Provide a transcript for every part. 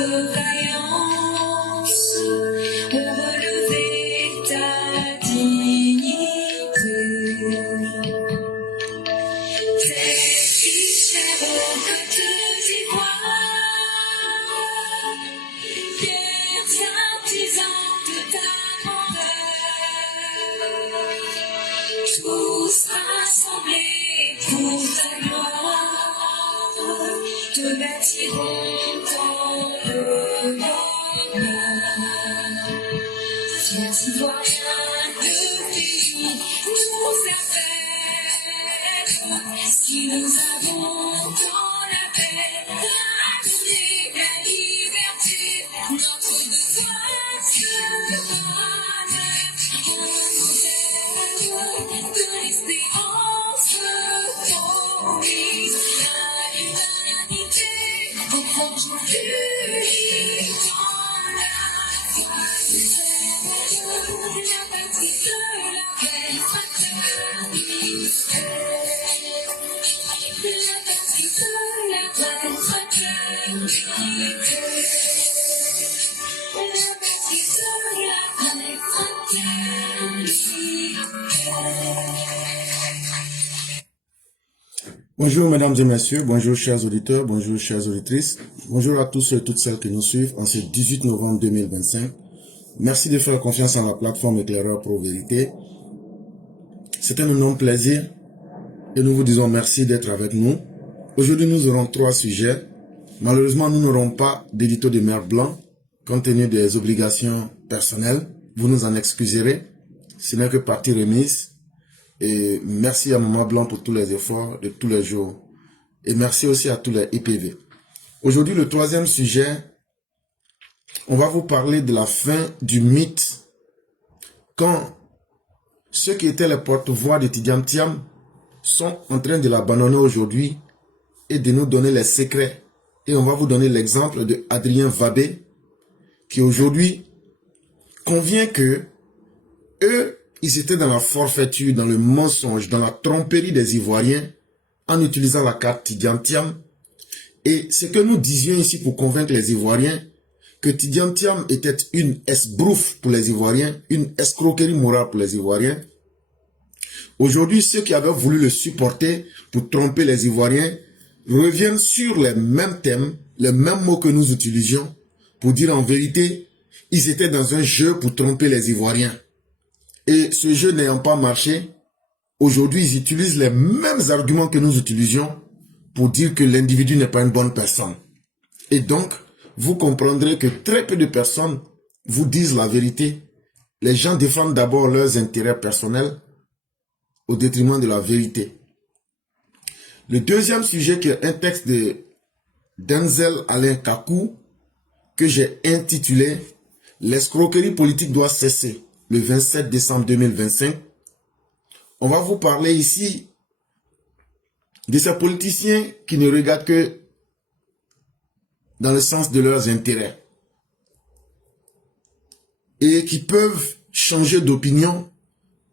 de vaillance pour relever ta dignité. Tes fichères aux côtes d'ivoire, fiers artisans de ta grandeur, tous rassemblés pour ta gloire, te bâtiront dans le bonheur. Fiers ivoiriens de pays, nous affaires, si nous avons dans la paix, la journée, la liberté, notre devoir se demande, un modèle de l'espérance promise, la humanité, au forge unie dans la fraternité, la patrie de la belle fraternité. La patrie de la belle fraternité. La patrie de la belle fraternité. Bonjour mesdames et messieurs, bonjour chers auditeurs, bonjour chères auditrices, bonjour à tous ceux et toutes celles qui nous suivent en ce 18 novembre 2025. Merci de faire confiance en la plateforme Éclaireur Pro Vérité. C'est un énorme plaisir et nous vous disons merci d'être avec nous. Aujourd'hui nous aurons 3 sujets. Malheureusement nous n'aurons pas d'édito de Mère Blanc compte tenu des obligations personnelles. Vous nous en excuserez, ce n'est que partie remise. Et merci à Maman Blanc pour tous les efforts de tous les jours. Et merci aussi à tous les IPV. Aujourd'hui, le 3e sujet, on va vous parler de la fin du mythe. Quand ceux qui étaient les porte-voix de Tidjane Thiam sont en train de l'abandonner aujourd'hui et de nous donner les secrets. Et on va vous donner l'exemple de Adrien Vabé, qui aujourd'hui convient que eux, ils étaient dans la forfaiture, dans le mensonge, dans la tromperie des Ivoiriens, en utilisant la carte Tidjane Thiam. Et ce que nous disions ici pour convaincre les Ivoiriens, que Tidjane Thiam était une esbrouffe pour les Ivoiriens, une escroquerie morale pour les Ivoiriens. Aujourd'hui, ceux qui avaient voulu le supporter pour tromper les Ivoiriens reviennent sur les mêmes thèmes, les mêmes mots que nous utilisions, pour dire en vérité, ils étaient dans un jeu pour tromper les Ivoiriens. Et ce jeu n'ayant pas marché, aujourd'hui ils utilisent les mêmes arguments que nous utilisions pour dire que l'individu n'est pas une bonne personne. Et donc, vous comprendrez que très peu de personnes vous disent la vérité. Les gens défendent d'abord leurs intérêts personnels au détriment de la vérité. Le 2e sujet qui est un texte de Denzel Alain Kakou que j'ai intitulé « L'escroquerie politique doit cesser ». Le 27 décembre 2025, on va vous parler ici de ces politiciens qui ne regardent que dans le sens de leurs intérêts et qui peuvent changer d'opinion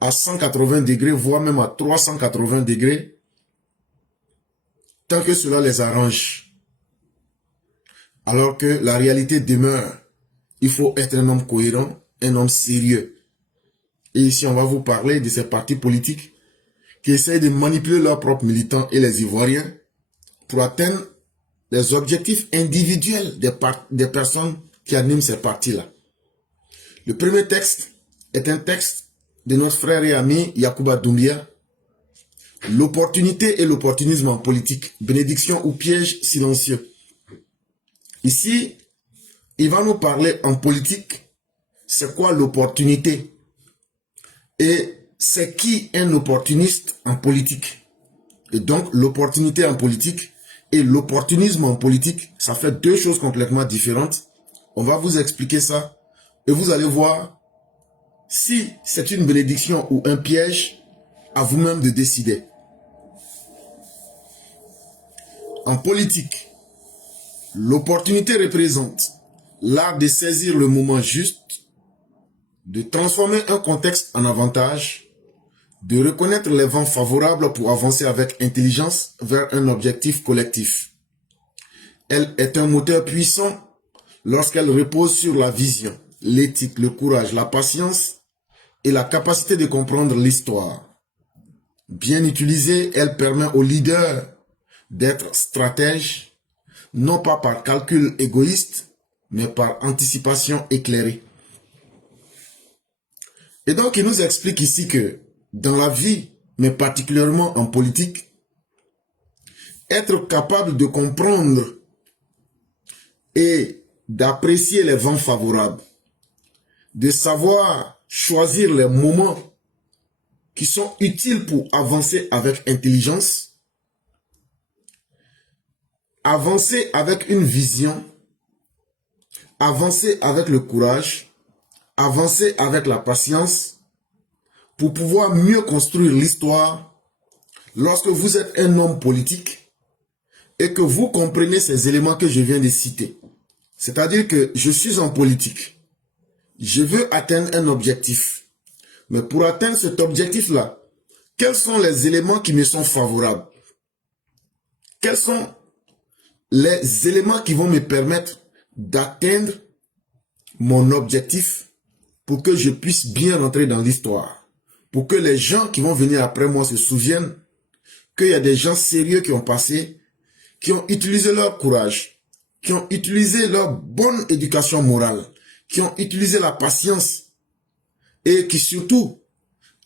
à 180 degrés, voire même à 380 degrés, tant que cela les arrange. Alors que la réalité demeure. Il faut être un homme cohérent, un homme sérieux. Et ici, on va vous parler de ces partis politiques qui essayent de manipuler leurs propres militants et les Ivoiriens pour atteindre les objectifs individuels des personnes qui animent ces partis-là. Le premier texte est un texte de notre frère et ami Yacouba Doumbia. L'opportunité et l'opportunisme en politique, bénédiction ou piège silencieux. Ici, il va nous parler en politique, c'est quoi l'opportunité? Et c'est qui un opportuniste en politique? Et donc, l'opportunité en politique et l'opportunisme en politique, ça fait 2 choses complètement différentes. On va vous expliquer ça et vous allez voir si c'est une bénédiction ou un piège, à vous-même de décider. En politique, l'opportunité représente l'art de saisir le moment juste, de transformer un contexte en avantage, de reconnaître les vents favorables pour avancer avec intelligence vers un objectif collectif. Elle est un moteur puissant lorsqu'elle repose sur la vision, l'éthique, le courage, la patience et la capacité de comprendre l'histoire. Bien utilisée, elle permet aux leaders d'être stratèges, non pas par calcul égoïste, mais par anticipation éclairée. Et donc, il nous explique ici que dans la vie, mais particulièrement en politique, être capable de comprendre et d'apprécier les vents favorables, de savoir choisir les moments qui sont utiles pour avancer avec intelligence, avancer avec une vision, avancer avec le courage, avancer avec la patience, pour pouvoir mieux construire l'histoire. Lorsque vous êtes un homme politique et que vous comprenez ces éléments que je viens de citer, c'est-à-dire que je suis en politique, je veux atteindre un objectif. Mais pour atteindre cet objectif-là, quels sont les éléments qui me sont favorables? Quels sont les éléments qui vont me permettre d'atteindre mon objectif pour que je puisse bien rentrer dans l'histoire? Pour que les gens qui vont venir après moi se souviennent qu'il y a des gens sérieux qui ont passé, qui ont utilisé leur courage, qui ont utilisé leur bonne éducation morale, qui ont utilisé la patience et qui surtout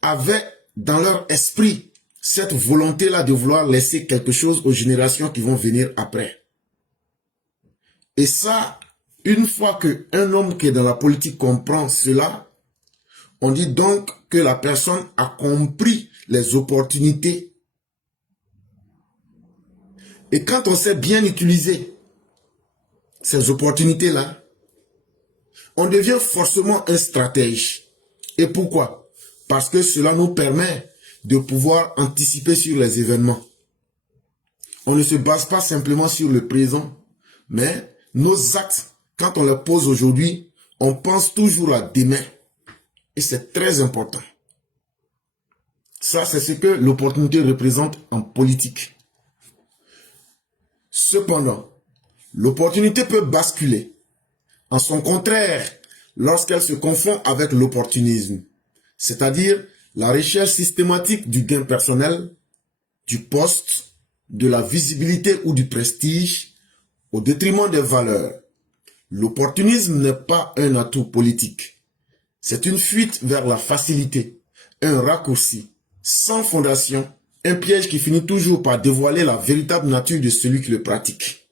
avaient dans leur esprit cette volonté-là de vouloir laisser quelque chose aux générations qui vont venir après. Et ça, une fois qu'un homme qui est dans la politique comprend cela, on dit donc que la personne a compris les opportunités. Et quand on sait bien utiliser ces opportunités-là, on devient forcément un stratège. Et pourquoi? Parce que cela nous permet de pouvoir anticiper sur les événements. On ne se base pas simplement sur le présent, mais nos actes, quand on les pose aujourd'hui, on pense toujours à demain. Et c'est très important. Ça, c'est ce que l'opportunité représente en politique. Cependant, l'opportunité peut basculer. En son contraire, lorsqu'elle se confond avec l'opportunisme, c'est-à-dire la recherche systématique du gain personnel, du poste, de la visibilité ou du prestige, au détriment des valeurs. L'opportunisme n'est pas un atout politique. C'est une fuite vers la facilité, un raccourci, sans fondation, un piège qui finit toujours par dévoiler la véritable nature de celui qui le pratique.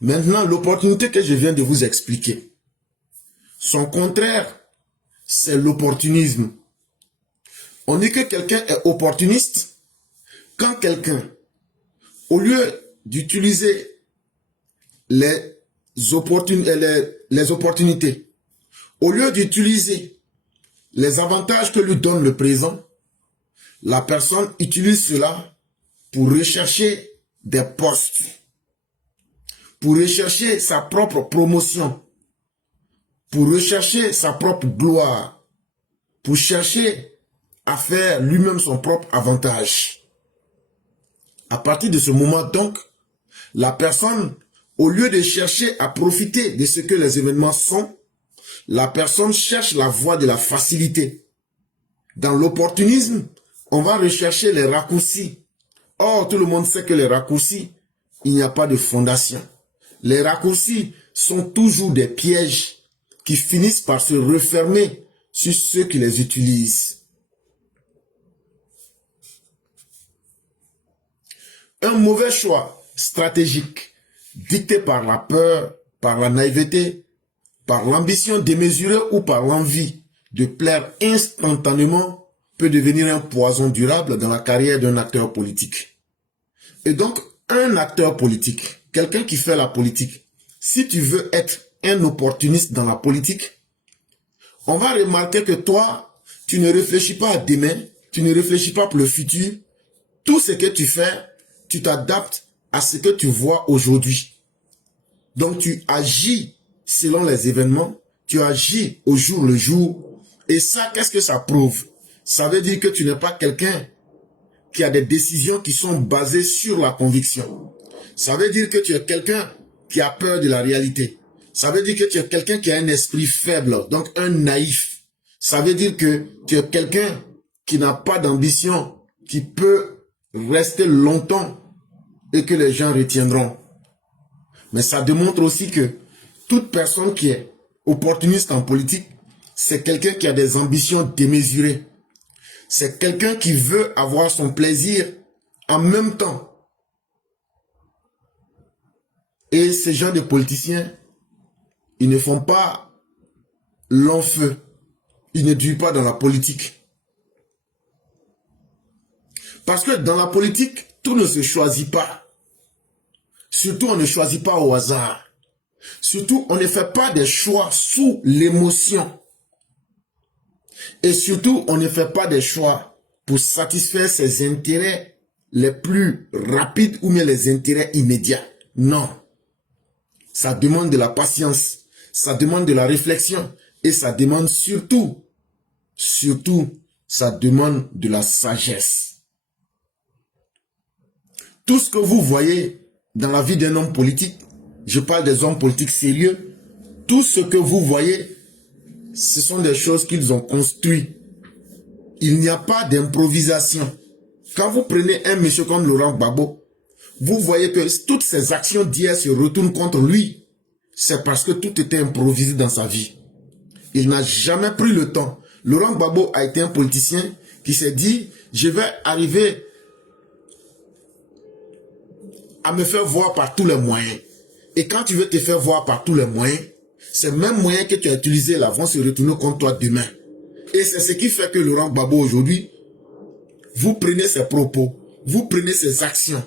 Maintenant, l'opportunité que je viens de vous expliquer, son contraire, c'est l'opportunisme. On dit que quelqu'un est opportuniste quand quelqu'un, au lieu d'utiliser les opportunités, au lieu d'utiliser les avantages que lui donne le présent, la personne utilise cela pour rechercher des postes, pour rechercher sa propre promotion, pour rechercher sa propre gloire, pour chercher à faire lui-même son propre avantage. À partir de ce moment donc, la personne, au lieu de chercher à profiter de ce que les événements sont, la personne cherche la voie de la facilité. Dans l'opportunisme, on va rechercher les raccourcis. Or, tout le monde sait que les raccourcis, il n'y a pas de fondation. Les raccourcis sont toujours des pièges qui finissent par se refermer sur ceux qui les utilisent. Un mauvais choix stratégique, dicté par la peur, par la naïveté, par l'ambition démesurée ou par l'envie de plaire instantanément, peut devenir un poison durable dans la carrière d'un acteur politique. Et donc, un acteur politique, quelqu'un qui fait la politique, si tu veux être un opportuniste dans la politique, on va remarquer que toi, tu ne réfléchis pas à demain, tu ne réfléchis pas pour le futur. Tout ce que tu fais, tu t'adaptes à ce que tu vois aujourd'hui. Donc, tu agis selon les événements, tu agis au jour le jour. Et ça, qu'est-ce que ça prouve? Ça veut dire que tu n'es pas quelqu'un qui a des décisions qui sont basées sur la conviction. Ça veut dire que tu es quelqu'un qui a peur de la réalité. Ça veut dire que tu es quelqu'un qui a un esprit faible, donc un naïf. Ça veut dire que tu es quelqu'un qui n'a pas d'ambition, qui peut rester longtemps et que les gens retiendront. Mais ça démontre aussi que toute personne qui est opportuniste en politique, c'est quelqu'un qui a des ambitions démesurées. C'est quelqu'un qui veut avoir son plaisir en même temps. Et ces gens de politiciens, ils ne font pas long feu. Ils ne durent pas dans la politique. Parce que dans la politique, tout ne se choisit pas. Surtout, on ne choisit pas au hasard. Surtout, on ne fait pas des choix sous l'émotion. Et surtout, on ne fait pas des choix pour satisfaire ses intérêts les plus rapides ou bien les intérêts immédiats. Non. Ça demande de la patience. Ça demande de la réflexion. Et ça demande surtout, ça demande de la sagesse. Tout ce que vous voyez dans la vie d'un homme politique, je parle des hommes politiques sérieux, tout ce que vous voyez, ce sont des choses qu'ils ont construites. Il n'y a pas d'improvisation. Quand vous prenez un monsieur comme Laurent Gbagbo, vous voyez que toutes ses actions d'hier se retournent contre lui. C'est parce que tout était improvisé dans sa vie. Il n'a jamais pris le temps. Laurent Gbagbo a été un politicien qui s'est dit, je vais arriver à me faire voir par tous les moyens. Et quand tu veux te faire voir par tous les moyens, ces mêmes moyens que tu as utilisés là vont se retourner contre toi demain. Et c'est ce qui fait que Laurent Gbagbo aujourd'hui, vous prenez ses propos, vous prenez ses actions.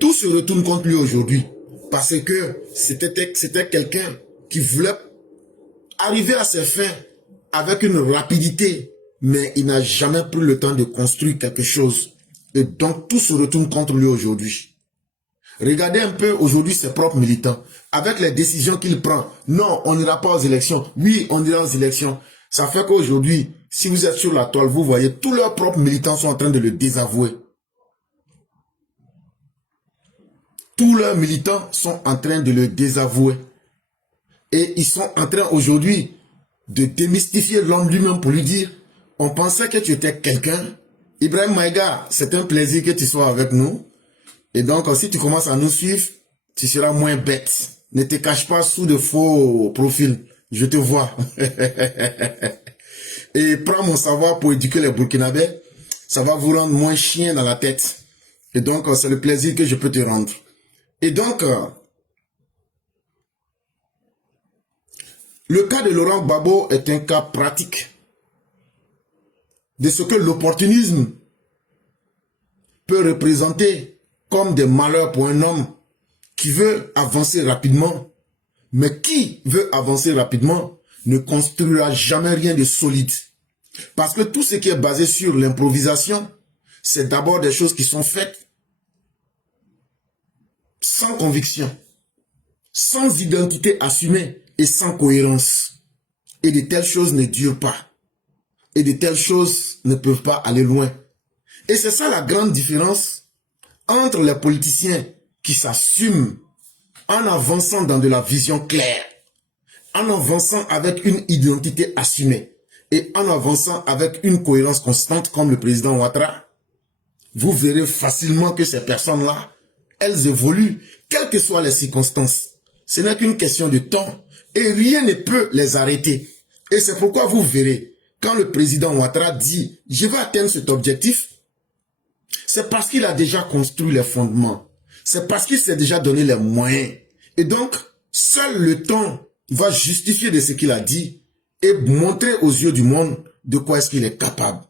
Tout se retourne contre lui aujourd'hui. Parce que c'était quelqu'un qui voulait arriver à ses fins avec une rapidité. Mais il n'a jamais pris le temps de construire quelque chose. Et donc tout se retourne contre lui aujourd'hui. Regardez un peu aujourd'hui ses propres militants. Avec les décisions qu'il prend. Non, on n'ira pas aux élections. Oui, on ira aux élections. Ça fait qu'aujourd'hui, si vous êtes sur la toile, vous voyez, tous leurs propres militants sont en train de le désavouer. Tous leurs militants sont en train de le désavouer. Et ils sont en train aujourd'hui de démystifier l'homme lui-même pour lui dire, on pensait que tu étais quelqu'un. Ibrahim Maïga, c'est un plaisir que tu sois avec nous. Et donc, si tu commences à nous suivre, tu seras moins bête. Ne te cache pas sous de faux profils. Je te vois. Et prends mon savoir pour éduquer les Burkinabés. Ça va vous rendre moins chien dans la tête. Et donc, c'est le plaisir que je peux te rendre. Et donc, le cas de Laurent Gbagbo est un cas pratique de ce que l'opportunisme peut représenter comme des malheurs pour un homme qui veut avancer rapidement. Mais qui veut avancer rapidement ne construira jamais rien de solide. Parce que tout ce qui est basé sur l'improvisation, c'est d'abord des choses qui sont faites sans conviction, sans identité assumée et sans cohérence. Et de telles choses ne durent pas. Et de telles choses ne peuvent pas aller loin. Et c'est ça la grande différence entre les politiciens qui s'assument en avançant dans de la vision claire, en avançant avec une identité assumée et en avançant avec une cohérence constante comme le président Ouattara, vous verrez facilement que ces personnes-là, elles évoluent, quelles que soient les circonstances. Ce n'est qu'une question de temps et rien ne peut les arrêter. Et c'est pourquoi vous verrez, quand le président Ouattara dit « je vais atteindre cet objectif », c'est parce qu'il a déjà construit les fondements. C'est parce qu'il s'est déjà donné les moyens. Et donc, seul le temps va justifier de ce qu'il a dit et montrer aux yeux du monde de quoi est-ce qu'il est capable.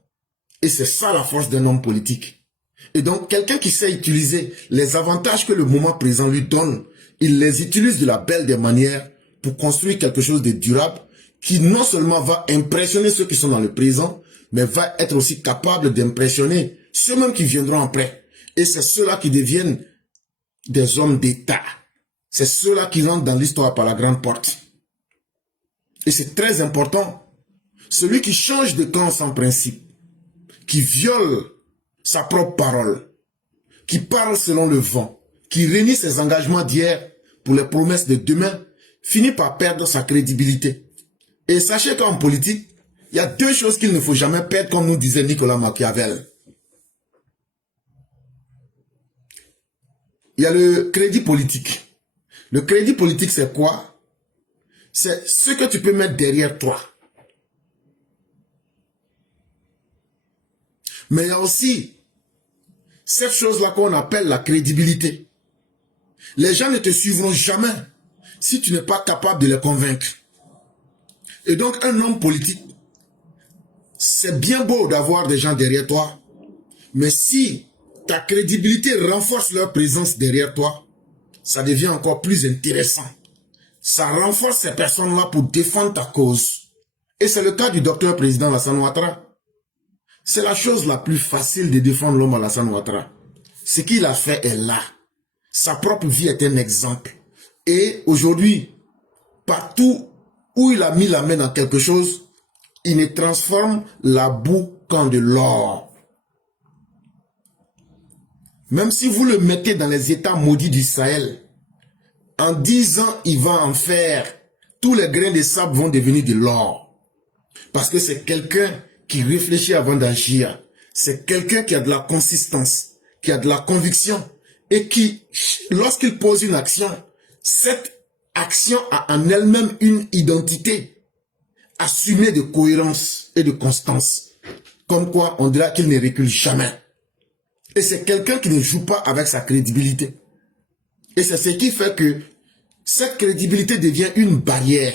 Et c'est ça la force d'un homme politique. Et donc, quelqu'un qui sait utiliser les avantages que le moment présent lui donne, il les utilise de la belle des manières pour construire quelque chose de durable qui non seulement va impressionner ceux qui sont dans le présent, mais va être aussi capable d'impressionner ceux-mêmes qui viendront après. Et c'est ceux-là qui deviennent des hommes d'État. C'est ceux-là qui rentrent dans l'histoire par la grande porte. Et c'est très important. Celui qui change de camp sans principe, qui viole sa propre parole, qui parle selon le vent, qui renie ses engagements d'hier pour les promesses de demain, finit par perdre sa crédibilité. Et sachez qu'en politique, il y a deux choses qu'il ne faut jamais perdre, comme nous disait Nicolas Machiavel. Il y a le crédit politique. Le crédit politique, c'est quoi? C'est ce que tu peux mettre derrière toi. Mais il y a aussi cette chose-là qu'on appelle la crédibilité. Les gens ne te suivront jamais si tu n'es pas capable de les convaincre. Et donc, un homme politique, c'est bien beau d'avoir des gens derrière toi, mais si ta crédibilité renforce leur présence derrière toi, ça devient encore plus intéressant. Ça renforce ces personnes-là pour défendre ta cause. Et c'est le cas du docteur président Alassane Ouattara. C'est la chose la plus facile de défendre l'homme Alassane Ouattara. Ce qu'il a fait est là. Sa propre vie est un exemple. Et aujourd'hui, partout où il a mis la main dans quelque chose, il ne transforme la boue qu'en de l'or. Même si vous le mettez dans les États maudits du Sahel, en 10 ans, il va en faire. Tous les grains de sable vont devenir de l'or. Parce que c'est quelqu'un qui réfléchit avant d'agir. C'est quelqu'un qui a de la consistance, qui a de la conviction et qui, lorsqu'il pose une action, cette action a en elle-même une identité assumée de cohérence et de constance. Comme quoi, on dirait qu'il ne recule jamais. Et c'est quelqu'un qui ne joue pas avec sa crédibilité. Et c'est ce qui fait que cette crédibilité devient une barrière.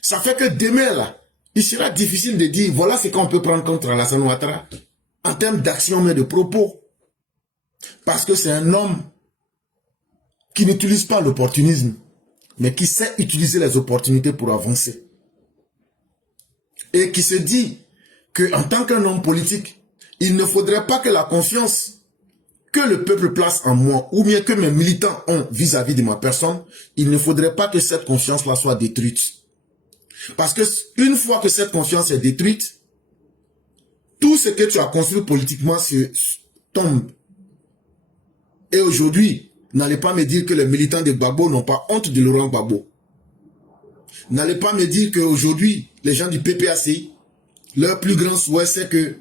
Ça fait que demain, là, il sera difficile de dire, voilà ce qu'on peut prendre contre Alassane Ouattara, en termes d'action mais de propos. Parce que c'est un homme qui n'utilise pas l'opportunisme, mais qui sait utiliser les opportunités pour avancer. Et qui se dit qu'en tant qu'un homme politique, il ne faudrait pas que la confiance que le peuple place en moi, ou bien que mes militants ont vis-à-vis de ma personne, il ne faudrait pas que cette confiance-là soit détruite. Parce que une fois que cette confiance est détruite, tout ce que tu as construit politiquement tombe. Et aujourd'hui, n'allez pas me dire que les militants de Gbagbo n'ont pas honte de Laurent Gbagbo. N'allez pas me dire qu'aujourd'hui, les gens du PPACI, leur plus grand souhait, c'est que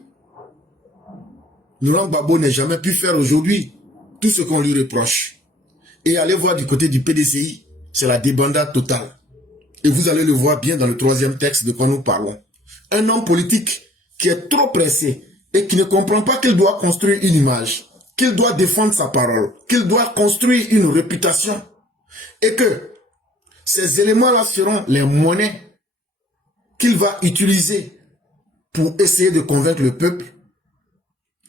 Laurent Gbagbo n'ait jamais pu faire aujourd'hui tout ce qu'on lui reproche. Et allez voir du côté du PDCI, c'est la débandade totale. Et vous allez le voir bien dans le troisième texte de quoi nous parlons. Un homme politique qui est trop pressé et qui ne comprend pas qu'il doit construire une image, qu'il doit défendre sa parole, qu'il doit construire une réputation. Et que ces éléments-là seront les monnaies qu'il va utiliser pour essayer de convaincre le peuple.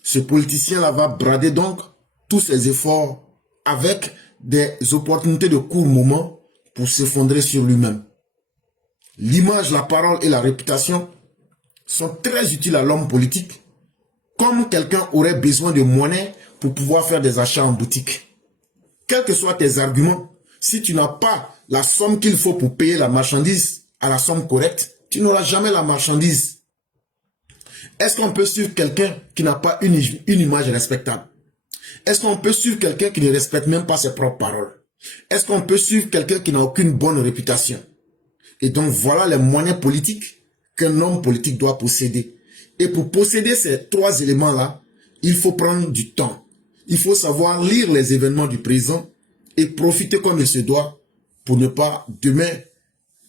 Ce politicien-là va brader donc tous ses efforts avec des opportunités de court moment pour s'effondrer sur lui-même. L'image, la parole et la réputation sont très utiles à l'homme politique, comme quelqu'un aurait besoin de monnaie pour pouvoir faire des achats en boutique. Quels que soient tes arguments, si tu n'as pas la somme qu'il faut pour payer la marchandise à la somme correcte, tu n'auras jamais la marchandise. Est-ce qu'on peut suivre quelqu'un qui n'a pas une image respectable? Est-ce qu'on peut suivre quelqu'un qui ne respecte même pas ses propres paroles? Est-ce qu'on peut suivre quelqu'un qui n'a aucune bonne réputation? Et donc voilà les moyens politiques qu'un homme politique doit posséder. Et pour posséder ces trois éléments-là, il faut prendre du temps. Il faut savoir lire les événements du présent et profiter comme il se doit pour ne pas demain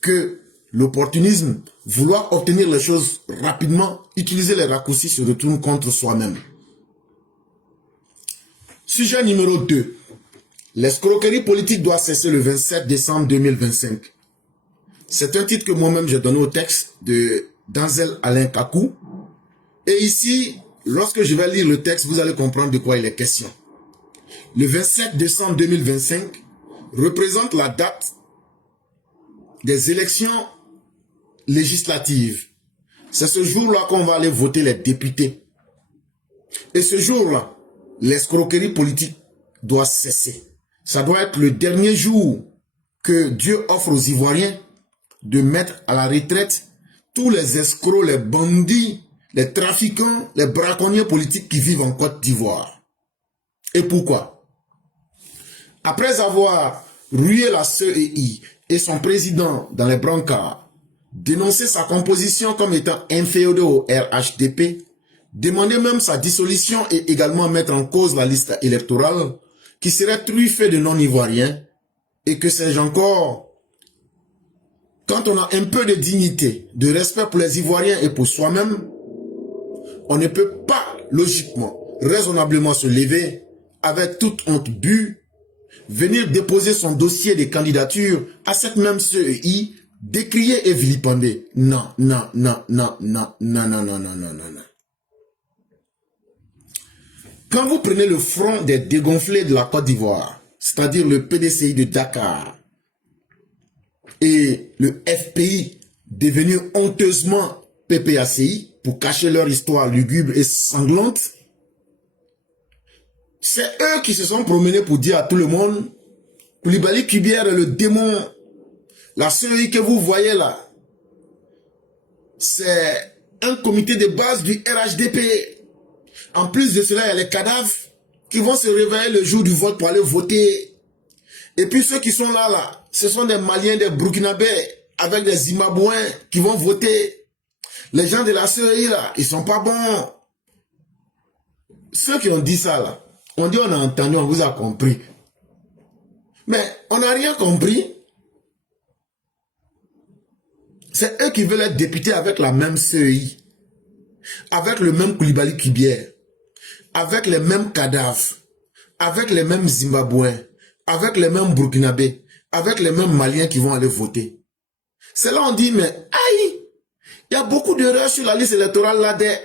que l'opportunisme, vouloir obtenir les choses rapidement, utiliser les raccourcis se retourne contre soi-même. Sujet numéro 2. L'escroquerie politique doit cesser le 27 décembre 2025. C'est un titre que moi-même j'ai donné au texte de Denzel Alain Kakou. Et ici, lorsque je vais lire le texte, vous allez comprendre de quoi il est question. Le 27 décembre 2025 représente la date des élections législatives. C'est ce jour-là qu'on va aller voter les députés. Et ce jour-là, l'escroquerie politique doit cesser. Ça doit être le dernier jour que Dieu offre aux Ivoiriens de mettre à la retraite tous les escrocs, les bandits, les trafiquants, les braconniers politiques qui vivent en Côte d'Ivoire. Et pourquoi? après avoir rué la CEI et son président dans les brancards, dénoncé sa composition comme étant inféodée au RHDP, demandé même sa dissolution et également mettre en cause la liste électorale qui serait truffée de non-ivoiriens, et que sais-je encore, quand on a un peu de dignité, de respect pour les Ivoiriens et pour soi-même, on ne peut pas logiquement, raisonnablement se lever avec toute honte bue, venir déposer son dossier de candidature à cette même CEI, décrier et vilipender. Non, non, non, non, non, non, non, non, non, non, non, non. Quand vous prenez le front des dégonflés de la Côte d'Ivoire, c'est-à-dire le PDCI de Dakar et le FPI devenu honteusement PPACI pour cacher leur histoire lugubre et sanglante, c'est eux qui se sont promenés pour dire à tout le monde, Koulibaly Kubière est le démon. La CEI que vous voyez là, c'est un comité de base du RHDP. En plus de cela, il y a les cadavres qui vont se réveiller le jour du vote pour aller voter. Et puis ceux qui sont là, ce sont des Maliens, des Burkinabés, avec des Zimbabwéens qui vont voter. Les gens de la CEI là, ils sont pas bons. Ceux qui ont dit ça là, on dit on a entendu, on vous a compris. Mais on n'a rien compris. C'est eux qui veulent être députés avec la même CEI, avec le même Koulibaly Kubière, avec les mêmes cadavres, avec les mêmes Zimbabwéens, avec les mêmes Burkinabés, avec les mêmes Maliens qui vont aller voter. C'est là on dit, mais aïe, il y a beaucoup d'erreurs sur la liste électorale là des...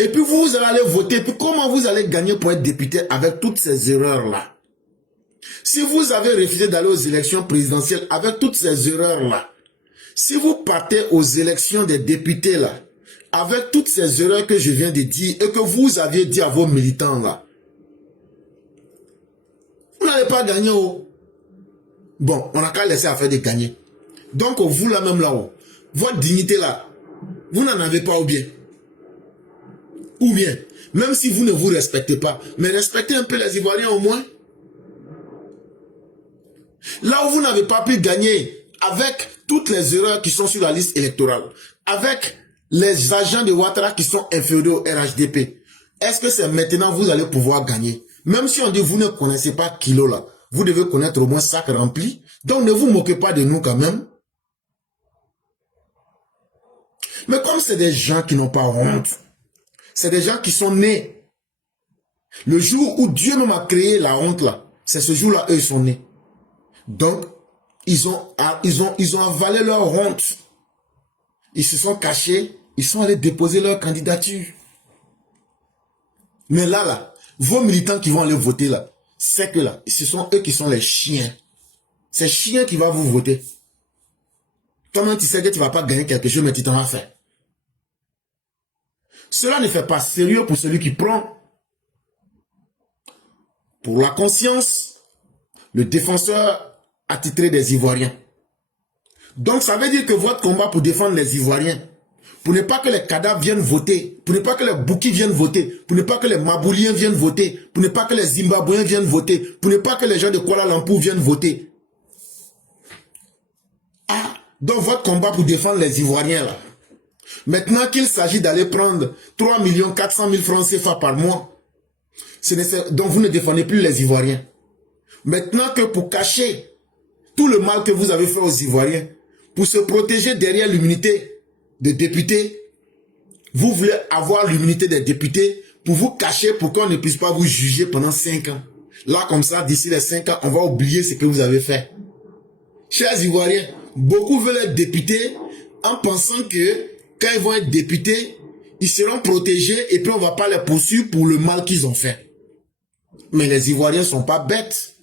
Et puis vous allez aller voter, puis comment vous allez gagner pour être député avec toutes ces erreurs-là? Si vous avez refusé d'aller aux élections présidentielles avec toutes ces erreurs-là, si vous partez aux élections des députés là, avec toutes ces erreurs que je viens de dire et que vous aviez dit à vos militants là, vous n'allez pas gagner. Oh. Bon, on n'a qu'à laisser affaire de gagner. Donc vous là même là-haut, votre dignité là, vous n'en avez pas ou bien. Ou bien, même si vous ne vous respectez pas, mais respectez un peu les Ivoiriens au moins. Là où vous n'avez pas pu gagner avec toutes les erreurs qui sont sur la liste électorale, avec les agents de Ouattara qui sont inféodés au RHDP, est-ce que c'est maintenant que vous allez pouvoir gagner? Même si on dit vous ne connaissez pas Kilo là, vous devez connaître au moins sac rempli. Donc ne vous moquez pas de nous quand même. Mais comme c'est des gens qui n'ont pas honte, c'est des gens qui sont nés. Le jour où Dieu même a créé la honte là, c'est ce jour-là, eux, ils sont nés. Donc, ils ont avalé leur honte. Ils se sont cachés, ils sont allés déposer leur candidature. Mais là, vos militants qui vont aller voter là, c'est que là, ce sont eux qui sont les chiens. C'est chiens qui vont vous voter. Toi-même, tu sais que tu ne vas pas gagner quelque chose, mais tu t'en vas faire. Cela ne fait pas sérieux pour celui qui prend. Pour la conscience, le défenseur attitré des Ivoiriens. Donc ça veut dire que votre combat pour défendre les Ivoiriens, pour ne pas que les cadavres viennent voter, pour ne pas que les Boukis viennent voter, pour ne pas que les Mabouliens viennent voter, pour ne pas que les Zimbabwéens viennent voter, pour ne pas que les gens de Kuala Lumpur viennent voter. Ah, donc votre combat pour défendre les Ivoiriens là. Maintenant qu'il s'agit d'aller prendre 3 400 000 francs CFA par mois, donc vous ne défendez plus les Ivoiriens. Maintenant que pour cacher tout le mal que vous avez fait aux Ivoiriens, pour se protéger derrière l'immunité des députés, vous voulez avoir l'immunité des députés pour vous cacher pour qu'on ne puisse pas vous juger pendant 5 ans. Là, comme ça, d'ici les 5 ans, on va oublier ce que vous avez fait. Chers Ivoiriens, beaucoup veulent être députés en pensant que quand ils vont être députés, ils seront protégés et puis on ne va pas les poursuivre pour le mal qu'ils ont fait. Mais les Ivoiriens ne sont pas bêtes.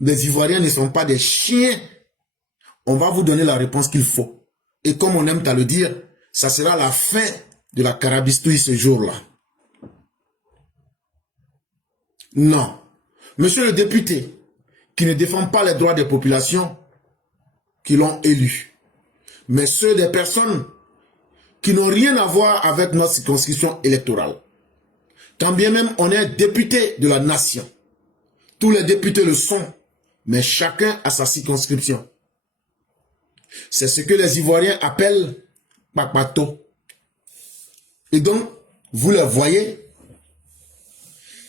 Les Ivoiriens ne sont pas des chiens. On va vous donner la réponse qu'il faut. Et comme on aime à le dire, ça sera la fin de la carabistouille ce jour-là. Non. Monsieur le député, qui ne défend pas les droits des populations qui l'ont élu, mais ceux des personnes qui n'ont rien à voir avec notre circonscription électorale. Quand bien même on est député de la nation. Tous les députés le sont, mais chacun a sa circonscription. C'est ce que les Ivoiriens appellent Papato. Et donc, vous le voyez,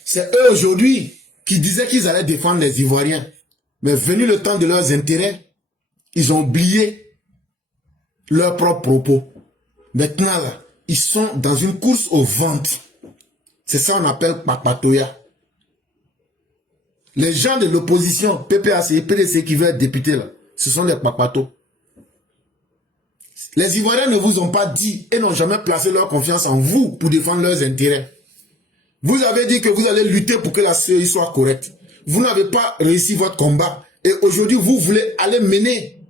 c'est eux aujourd'hui qui disaient qu'ils allaient défendre les Ivoiriens. Mais venu le temps de leurs intérêts, ils ont oublié leurs propres propos. Maintenant, là, ils sont dans une course aux ventes. C'est ça qu'on appelle Papatoya. Les gens de l'opposition, PPAC et PDC qui veulent être députés, là, ce sont des papatos. Les Ivoiriens ne vous ont pas dit et n'ont jamais placé leur confiance en vous pour défendre leurs intérêts. Vous avez dit que vous allez lutter pour que la CEI soit correcte. Vous n'avez pas réussi votre combat. Et aujourd'hui, vous voulez aller mener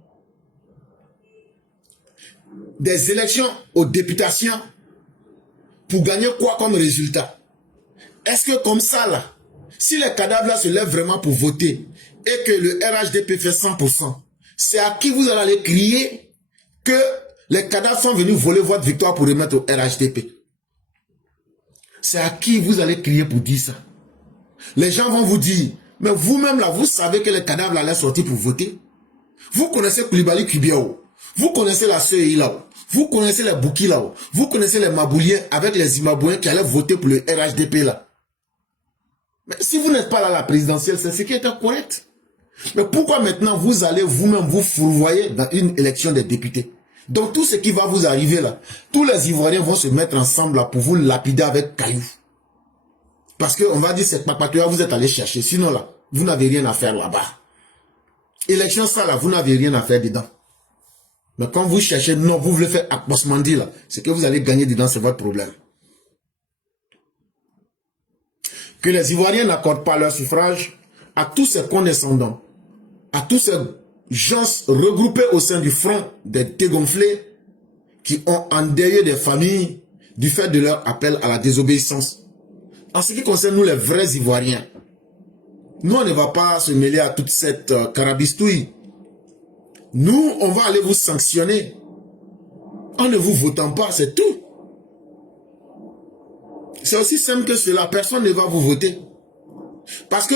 des élections aux députations pour gagner quoi comme résultat? Est-ce que comme ça, là, si les cadavres là se lèvent vraiment pour voter et que le RHDP fait 100%, c'est à qui vous allez aller crier que les cadavres sont venus voler votre victoire pour remettre au RHDP? C'est à qui vous allez crier pour dire ça? Les gens vont vous dire, mais vous-même là, vous savez que les cadavres là allaient sortir pour voter. Vous connaissez Koulibaly Kibiao, vous connaissez la CEI là-haut, vous connaissez les Bouki là-haut, vous connaissez les Mabouliens avec les Zimbabwéens qui allaient voter pour le RHDP là. Mais si vous n'êtes pas là à la présidentielle, c'est ce qui était correct. Mais pourquoi maintenant vous allez vous-même vous fourvoyer dans une élection des députés? Donc tout ce qui va vous arriver là, tous les Ivoiriens vont se mettre ensemble là pour vous lapider avec cailloux. Parce qu'on va dire c'est Papatoya vous êtes allé chercher. Sinon là, vous n'avez rien à faire là-bas. Élection ça là, vous n'avez rien à faire dedans. Mais quand vous cherchez, non, vous voulez faire Akbosmandi là, c'est que vous allez gagner dedans, c'est votre problème. Que les Ivoiriens n'accordent pas leur suffrage à tous ces condescendants, à tous ces gens regroupés au sein du front des dégonflés qui ont endeuillé des familles du fait de leur appel à la désobéissance. En ce qui concerne nous les vrais Ivoiriens, nous on ne va pas se mêler à toute cette carabistouille. Nous on va aller vous sanctionner en ne vous votant pas, c'est tout. C'est aussi simple que cela, personne ne va vous voter. Parce que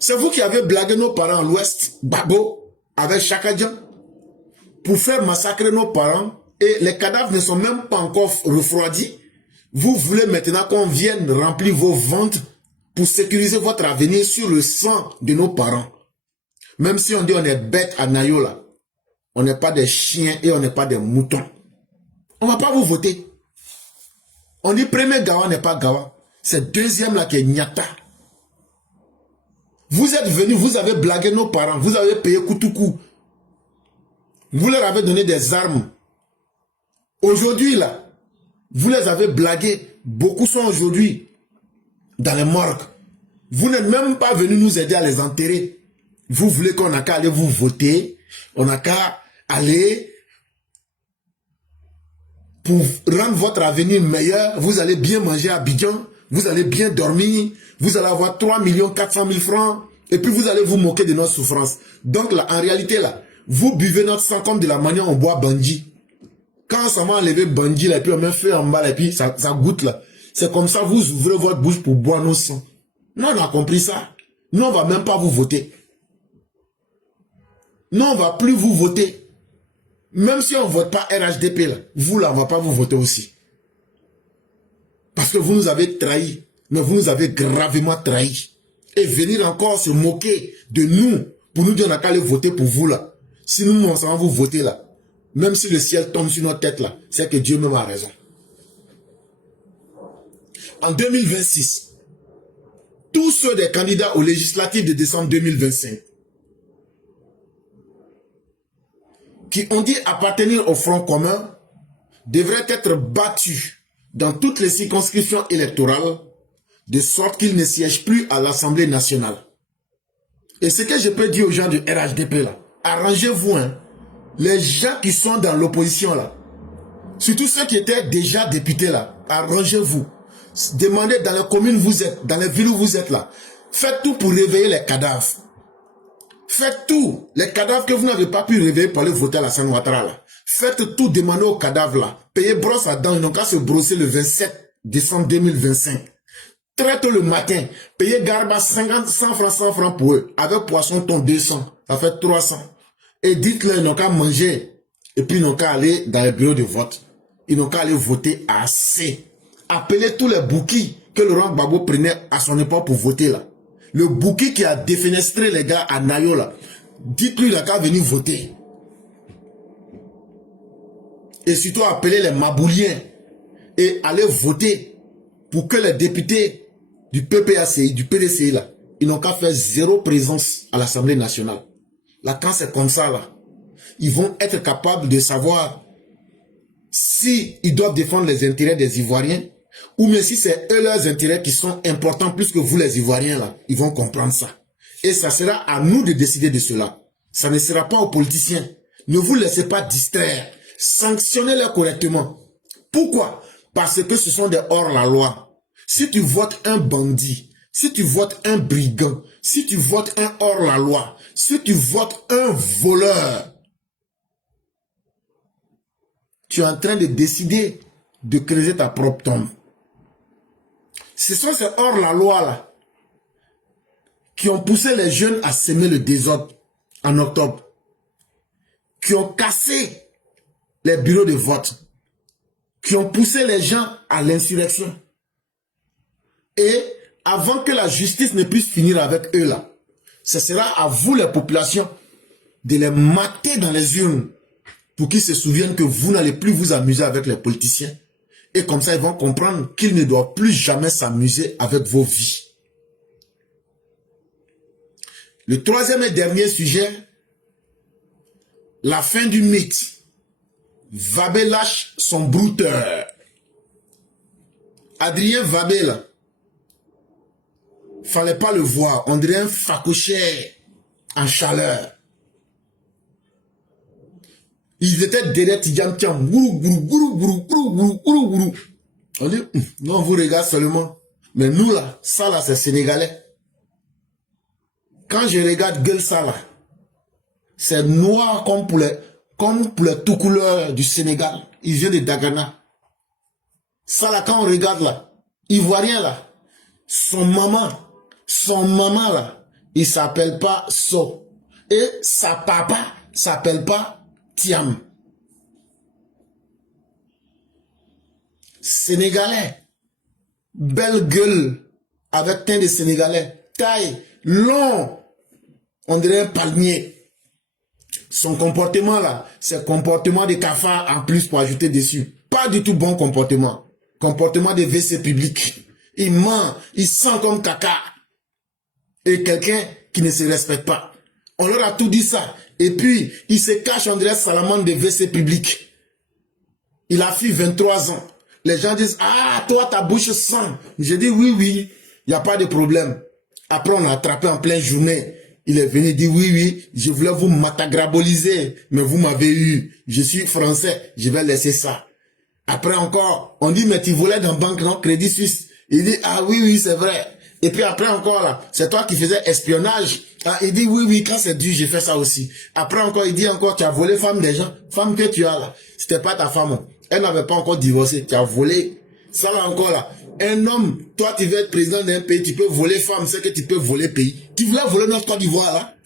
c'est vous qui avez blagué nos parents à l'ouest, Babo, avec Chakadjan, pour faire massacrer nos parents, et les cadavres ne sont même pas encore refroidis. Vous voulez maintenant qu'on vienne remplir vos ventres pour sécuriser votre avenir sur le sang de nos parents. Même si on dit on est bête à Nayola, on n'est pas des chiens et on n'est pas des moutons. On ne va pas vous voter. On dit premier Gawa n'est pas Gawa. C'est deuxième là qui est Nyata. Vous êtes venus, vous avez blagué nos parents, vous avez payé Koutoukou. Vous leur avez donné des armes. Aujourd'hui là, vous les avez blagués. Beaucoup sont aujourd'hui dans les morgues. Vous n'êtes même pas venus nous aider à les enterrer. Vous voulez qu'on n'a qu'à aller vous voter. On n'a qu'à aller pour rendre votre avenir meilleur. Vous allez bien manger à Abidjan. Vous allez bien dormir. Vous allez avoir 3 400 000 francs. Et puis vous allez vous moquer de notre souffrance. Donc là, en réalité là, vous buvez notre sang comme de la manière on boit Bandji. Quand ça va enlever Bandji là, et puis on met feu en bas, et puis ça goûte là. C'est comme ça, vous ouvrez votre bouche pour boire nos sangs. Nous, on a compris ça. Nous, on va même pas vous voter. Nous, on va plus vous voter. Même si on vote pas RHDP là, vous là, on va pas vous voter aussi. Parce que vous nous avez trahis. Mais vous nous avez gravement trahis. Et venir encore se moquer de nous pour nous dire on n'a qu'à aller voter pour vous là. Si nous, on s'en va vous voter là. Même si le ciel tombe sur notre tête là, c'est que Dieu même a raison. En 2026, tous ceux des candidats aux législatives de décembre 2025 qui ont dit appartenir au Front commun devraient être battus dans toutes les circonscriptions électorales de sorte qu'ils ne siègent plus à l'Assemblée nationale. Et ce que je peux dire aux gens du RHDP là, arrangez-vous, hein. Les gens qui sont dans l'opposition là, surtout ceux qui étaient déjà députés là, arrangez-vous. Demandez dans les communes où vous êtes, dans les villes où vous êtes là. Faites tout pour réveiller les cadavres. Faites tout. Les cadavres que vous n'avez pas pu réveiller pour aller voter à la San Ouattara là. Faites tout, demandez aux cadavres là. Payez brosse à dents, ils n'ont qu'à se brosser le 27 décembre 2025. très tôt le matin, payer Garba 50, 100 francs, 100 francs pour eux. Avec poisson thon 200, ça fait 300. Et dites-leur, ils n'ont qu'à manger. Et puis ils n'ont qu'à aller dans les bureaux de vote. Ils n'ont qu'à aller voter assez. Appelez tous les bouquis que Laurent Gbagbo prenait à son époque pour voter là. Le bouquet qui a défenestré les gars à Nayo là. Dites-lui là qu'à venir voter. Et surtout appeler les Mabouliens et aller voter pour que les députés du PPACI, du PDCI là, ils n'ont qu'à faire zéro présence à l'Assemblée nationale. Là, quand c'est comme ça là, ils vont être capables de savoir si ils doivent défendre les intérêts des Ivoiriens ou bien si c'est eux leurs intérêts qui sont importants plus que vous les Ivoiriens là. Ils vont comprendre ça. Et ça sera à nous de décider de cela. Ça ne sera pas aux politiciens. Ne vous laissez pas distraire. Sanctionnez-les correctement. Pourquoi? Parce que ce sont des hors-la-loi. Si tu votes un bandit, si tu votes un brigand, si tu votes un hors-la-loi, si tu votes un voleur, tu es en train de décider de creuser ta propre tombe. Ce sont ces hors-la-loi là qui ont poussé les jeunes à semer le désordre en octobre, qui ont cassé les bureaux de vote, qui ont poussé les gens à l'insurrection. Et avant que la justice ne puisse finir avec eux là, ce sera à vous les populations de les mater dans les urnes pour qu'ils se souviennent que vous n'allez plus vous amuser avec les politiciens. Et comme ça, ils vont comprendre qu'ils ne doivent plus jamais s'amuser avec vos vies. Le troisième et dernier sujet, la fin du mythe. Vabé lâche son brouteur. Adrien Vabé, là, fallait pas le voir. On dirait un facochère en chaleur. Ils étaient derrière Tidjane Thiam. On dit, nous on vous regarde seulement. Mais nous là, ça là, c'est sénégalais. Quand je regarde Gueule ça là, c'est noir comme pour les tout couleurs du Sénégal. Il vient de Dagana. Ça là, quand on regarde là, Ivoirien là, son maman là, il s'appelle pas So. Et sa papa s'appelle pas Thiam. Sénégalais. Belle gueule. Avec teint de Sénégalais. Taille. Long. On dirait un palmier. Son comportement là, c'est comportement de cafard en plus pour ajouter dessus. Pas du tout bon comportement. Comportement de WC public. Il ment. Il sent comme caca. Et quelqu'un qui ne se respecte pas. On leur a tout dit ça. Et puis, il se cache en direct Salamande de WC public. Il a fait 23 ans. Les gens disent, ah, toi, ta bouche sent. J'ai dit, oui, il n'y a pas de problème. Après, on a attrapé en pleine journée. Il est venu dire, oui, je voulais vous matagraboliser, mais vous m'avez eu. Je suis français, je vais laisser ça. Après encore, on dit, mais tu volais dans banque, non, Crédit Suisse. Il dit, ah oui, c'est vrai. Et puis après encore, là, c'est toi qui faisais espionnage. Ah, il dit, oui, quand c'est dû, j'ai fait ça aussi. Après encore, il dit encore, tu as volé femme des gens. Femme que tu as là, c'était pas ta femme. Elle n'avait pas encore divorcé. Tu as volé. Ça là encore là. Un homme, toi tu veux être président d'un pays, tu peux voler femme, c'est que tu peux voler pays. Tu voulais voler notre Côte d'Ivoire là.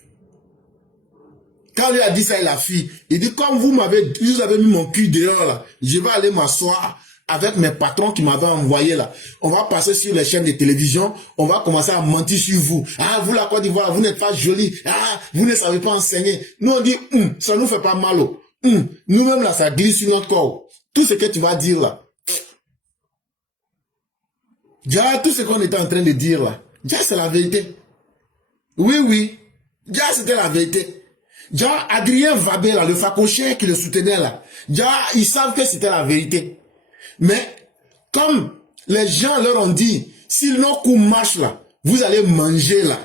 Quand lui a dit ça à la fille, il dit, comme vous avez mis mon cul dehors là, je vais aller m'asseoir avec mes patrons qui m'avaient envoyé là. On va passer sur les chaînes de télévision, on va commencer à mentir sur vous. Ah, vous la Côte d'Ivoire, vous n'êtes pas jolie. Ah, vous ne savez pas enseigner. Nous on dit, ça nous fait pas mal. Nous-mêmes là, ça glisse sur notre corps. Tout ce que tu vas dire là. Déjà, tout ce qu'on était en train de dire là, déjà c'est la vérité. Oui. Déjà c'était la vérité. Déjà, Adrien Vabé là, le facochère qui le soutenait là, déjà, ils savent que c'était la vérité. Mais, comme les gens leur ont dit, si nos coups marchent là, vous allez manger là.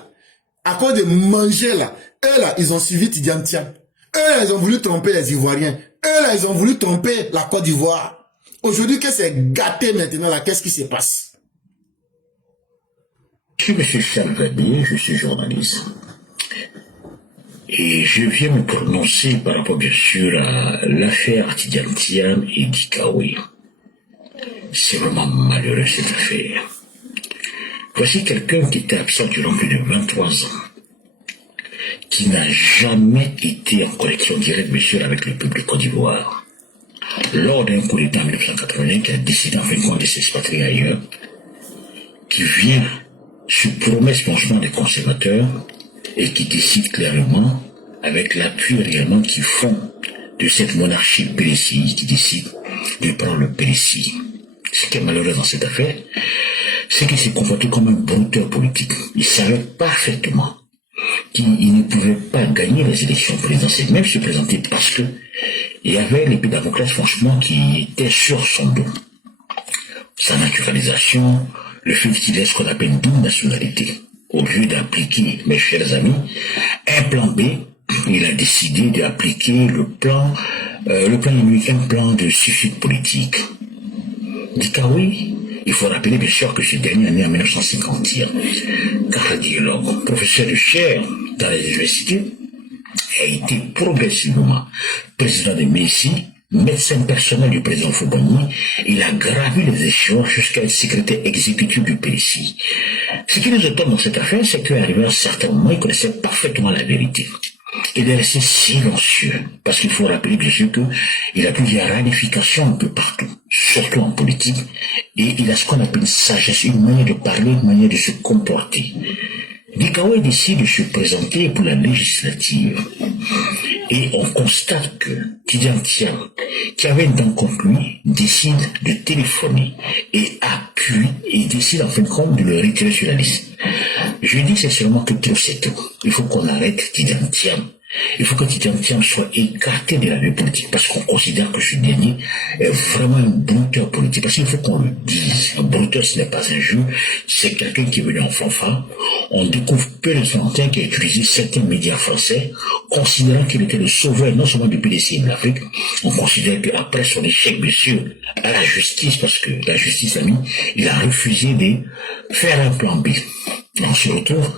À cause de manger là, eux là, ils ont suivi Tidjane Thiam. Eux là, ils ont voulu tromper les Ivoiriens. Eux là, ils ont voulu tromper la Côte d'Ivoire. Aujourd'hui que c'est gâté maintenant là, qu'est-ce qui se passe? Je suis M. Charles Gabier, je suis journaliste. Et je viens me prononcer par rapport, bien sûr, à l'affaire Tidjane Thiam et Dikaoui. C'est vraiment malheureux cette affaire. Voici quelqu'un qui était absent durant plus de 23 ans, qui n'a jamais été en connexion directe, monsieur, avec le peuple de Côte d'Ivoire. Lors d'un coup d'État en 1981, qui a décidé en fin de compte de s'expatrier ailleurs, qui vient sous promesse franchement des conservateurs et qui décide clairement, avec l'appui réellement qu'ils font de cette monarchie PLCI, qui décide de prendre le PLCI. Ce qui est malheureux dans cette affaire, c'est qu'il s'est comporté comme un brouteur politique. Il savait parfaitement qu'il ne pouvait pas gagner les élections présidentielles, même se présenter parce que il y avait les pédagogues franchement qui étaient sur son dos. Sa naturalisation, le fait qu'il ait ce qu'on appelle une double nationalité. Au lieu d'appliquer, mes chers amis, un plan B, il a décidé d'appliquer le plan unique, un plan de suicide politique. Dikawi, il faut rappeler bien sûr que ce dernier est né en 1951. Cardiologue, professeur de chaire dans les universités, a été progressivement président de Messi, médecin personnel du président Foubani. Il a gravi les échelons jusqu'à être secrétaire exécutif du PSI. Ce qui nous étonne dans cette affaire, c'est qu'arrivé à un certain moment, il connaissait parfaitement la vérité. Il est resté silencieux, parce qu'il faut rappeler bien sûr qu'il a plusieurs ramifications un peu partout, surtout en politique, et il a ce qu'on appelle une sagesse, une manière de parler, une manière de se comporter. Dikawi décide de se présenter pour la législative. Et on constate que Tidjane Thiam, qui avait une dent contre lui, décide de téléphoner et appuie et décide en fin de compte de le retirer sur la liste. Je dis sincèrement que trop c'est tout. Il faut qu'on arrête Tidjane Thiam. Il faut que Tidjane Thiam soit écarté de la vie politique parce qu'on considère que ce dernier est vraiment un brouteur politique. Parce qu'il faut qu'on le dise. Un brouteur, ce n'est pas un jeu, c'est quelqu'un qui est venu en fanfare. On découvre peu de Valentin qui a utilisé certains médias français, considérant qu'il était le sauveur non seulement du PDC de l'Afrique. On considère qu'après son échec, bien sûr, à la justice, parce que la justice a mis, il a refusé de faire un plan B. On se retrouve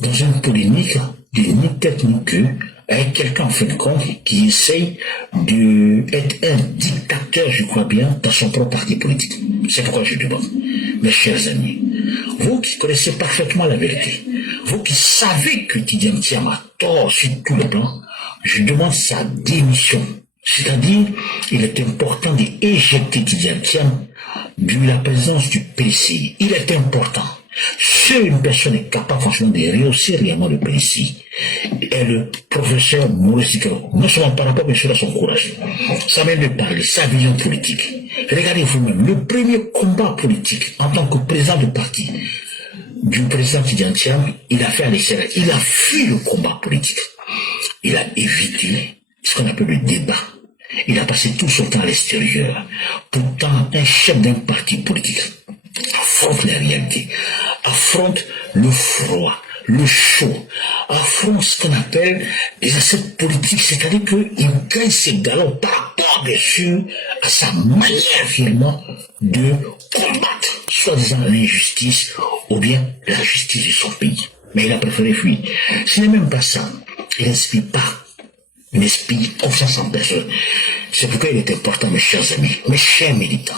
dans une polémique de ni tête ni queue avec quelqu'un en fin de compte qui essaye d'être un dictateur, je crois bien, dans son propre parti politique. C'est pourquoi je demande, mes chers amis, vous qui connaissez parfaitement la vérité, vous qui savez que Tidjane Thiam a tort sur tous les plans, je demande sa démission. C'est-à-dire, il est important d'éjecter Tidjane Thiam de la présence du PCI. Il est important. Seule une personne est capable franchement de rehausser réellement le PCI est le professeur Maurice Dikawi. Non seulement par rapport bien sûr à son courage, sa manière de parler, sa vision politique. Regardez vous-même, le premier combat politique en tant que président de parti du président Tidjane Thiam, il a fait à l'extérieur. Il a fui le combat politique. Il a évité ce qu'on appelle le débat. Il a passé tout son temps à l'extérieur. Pourtant, un chef d'un parti politique affronte la réalité, affronte le froid, le chaud, affronte ce qu'on appelle les aspects politiques, c'est-à-dire qu'il gagne ses galons par rapport, bien sûr, à sa manière finalement de combattre, soi-disant l'injustice ou bien la justice de son pays. Mais il a préféré fuir. Ce n'est même pas ça. Il n'inspire pas. Il n'inspire confiance en personne. C'est pourquoi il est important, mes chers amis, mes chers militants.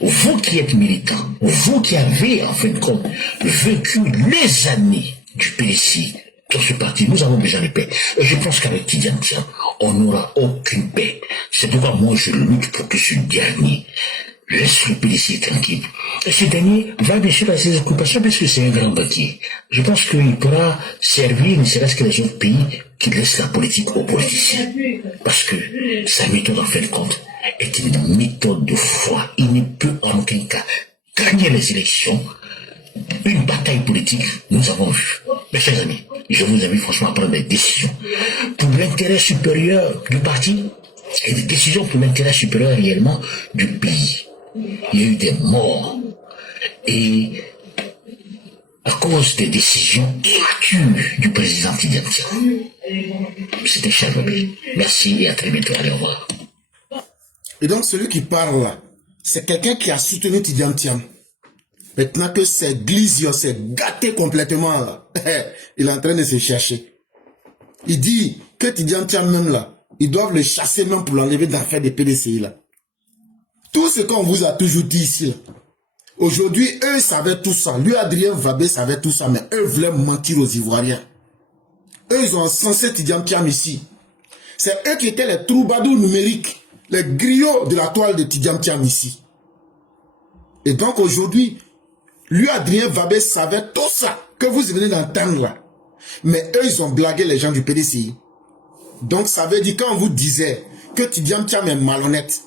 Vous qui êtes militants, vous qui avez, en fin de compte, vécu les années du PDC dans ce parti, nous avons besoin de paix. Et je pense qu'avec Tidjane Thiam, on n'aura aucune paix. C'est pourquoi moi je lutte pour que ce dernier laisse le PDC tranquille. Et ce dernier va bien sûr à ses occupations parce que c'est un grand banquier. Je pense qu'il pourra servir, ne serait-ce que les autres pays qui laissent la politique aux politiciens. Parce que sa méthode, en fin de compte, est une méthode de foi. Il ne peut en aucun cas gagner les élections. Une bataille politique, nous avons vu. Mes chers amis, je vous invite franchement à prendre des décisions pour l'intérêt supérieur du parti et des décisions pour l'intérêt supérieur réellement du pays. Il y a eu des morts et à cause des décisions immatures du président Tidjane Thiam. C'était Charles. Merci et à très bientôt. Allez, au revoir. Et donc celui qui parle là, c'est quelqu'un qui a soutenu Tidjane Thiam. Maintenant que c'est glissio, c'est gâté complètement là, il est en train de se chercher. Il dit que Tidjane Thiam même là, ils doivent le chasser même pour l'enlever d'affaires des PDCI là. Tout ce qu'on vous a toujours dit ici là, Aujourd'hui, eux savaient tout ça. Lui, Adrien Vabé savait tout ça, mais eux voulaient mentir aux Ivoiriens. Eux, ils ont censé Tidiane Thiam ici. C'est eux qui étaient les troubadours numériques, les griots de la toile de Tidiane Thiam ici. Et donc aujourd'hui, lui, Adrien Vabé savait tout ça que vous venez d'entendre là. Mais eux, ils ont blagué les gens du PDCI. Donc ça veut dire quand on vous disait que Tidiane Thiam est malhonnête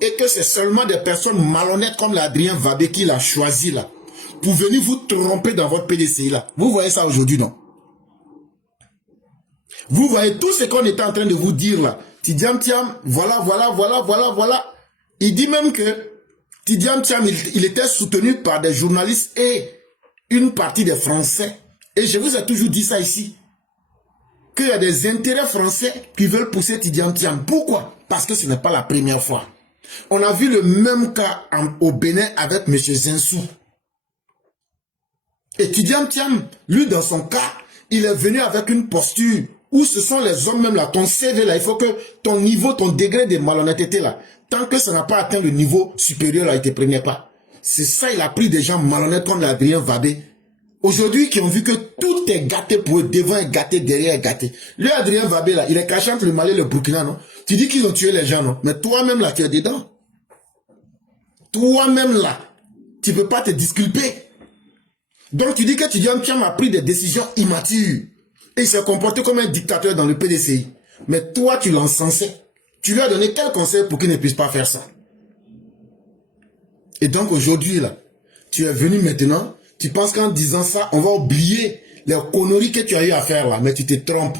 et que c'est seulement des personnes malhonnêtes comme l'Adrien Vabé qui l'a choisi là pour venir vous tromper dans votre PDCI là. Vous voyez ça aujourd'hui, non? Vous voyez tout ce qu'on était en train de vous dire là. Tidiane Thiam, voilà. Il dit même que Tidiane Thiam, il était soutenu par des journalistes et une partie des Français. Et je vous ai toujours dit ça ici. Qu'il y a des intérêts français qui veulent pousser Tidiane Thiam. Pourquoi? Parce que ce n'est pas la première fois. On a vu le même cas au Bénin avec M. Zinsou. Et Tidiane Thiam, lui dans son cas, il est venu avec une posture où ce sont les hommes même là, ton CV là, il faut que ton niveau, ton degré de malhonnêteté là, tant que ça n'a pas atteint le niveau supérieur là, il ne te prenait pas. C'est ça, il a pris des gens malhonnêtes comme l'Adrien Vabé. Aujourd'hui, qui ont vu que tout est gâté pour eux, devant est gâté, derrière est gâté. Lui, Adrien Vabé là, il est caché entre le Mali et le Burkina, non? Tu dis qu'ils ont tué les gens, non? Mais toi-même là, tu es dedans. Toi-même là, tu ne peux pas te disculper. Donc tu dis que Tidiane Thiam a pris des décisions immatures. Et il s'est comporté comme un dictateur dans le PDCI. Mais toi, tu l'encensais. Tu lui as donné quel conseil pour qu'il ne puisse pas faire ça? Et donc aujourd'hui, là, tu es venu maintenant, tu penses qu'en disant ça, on va oublier les conneries que tu as eu à faire là, mais tu te trompes.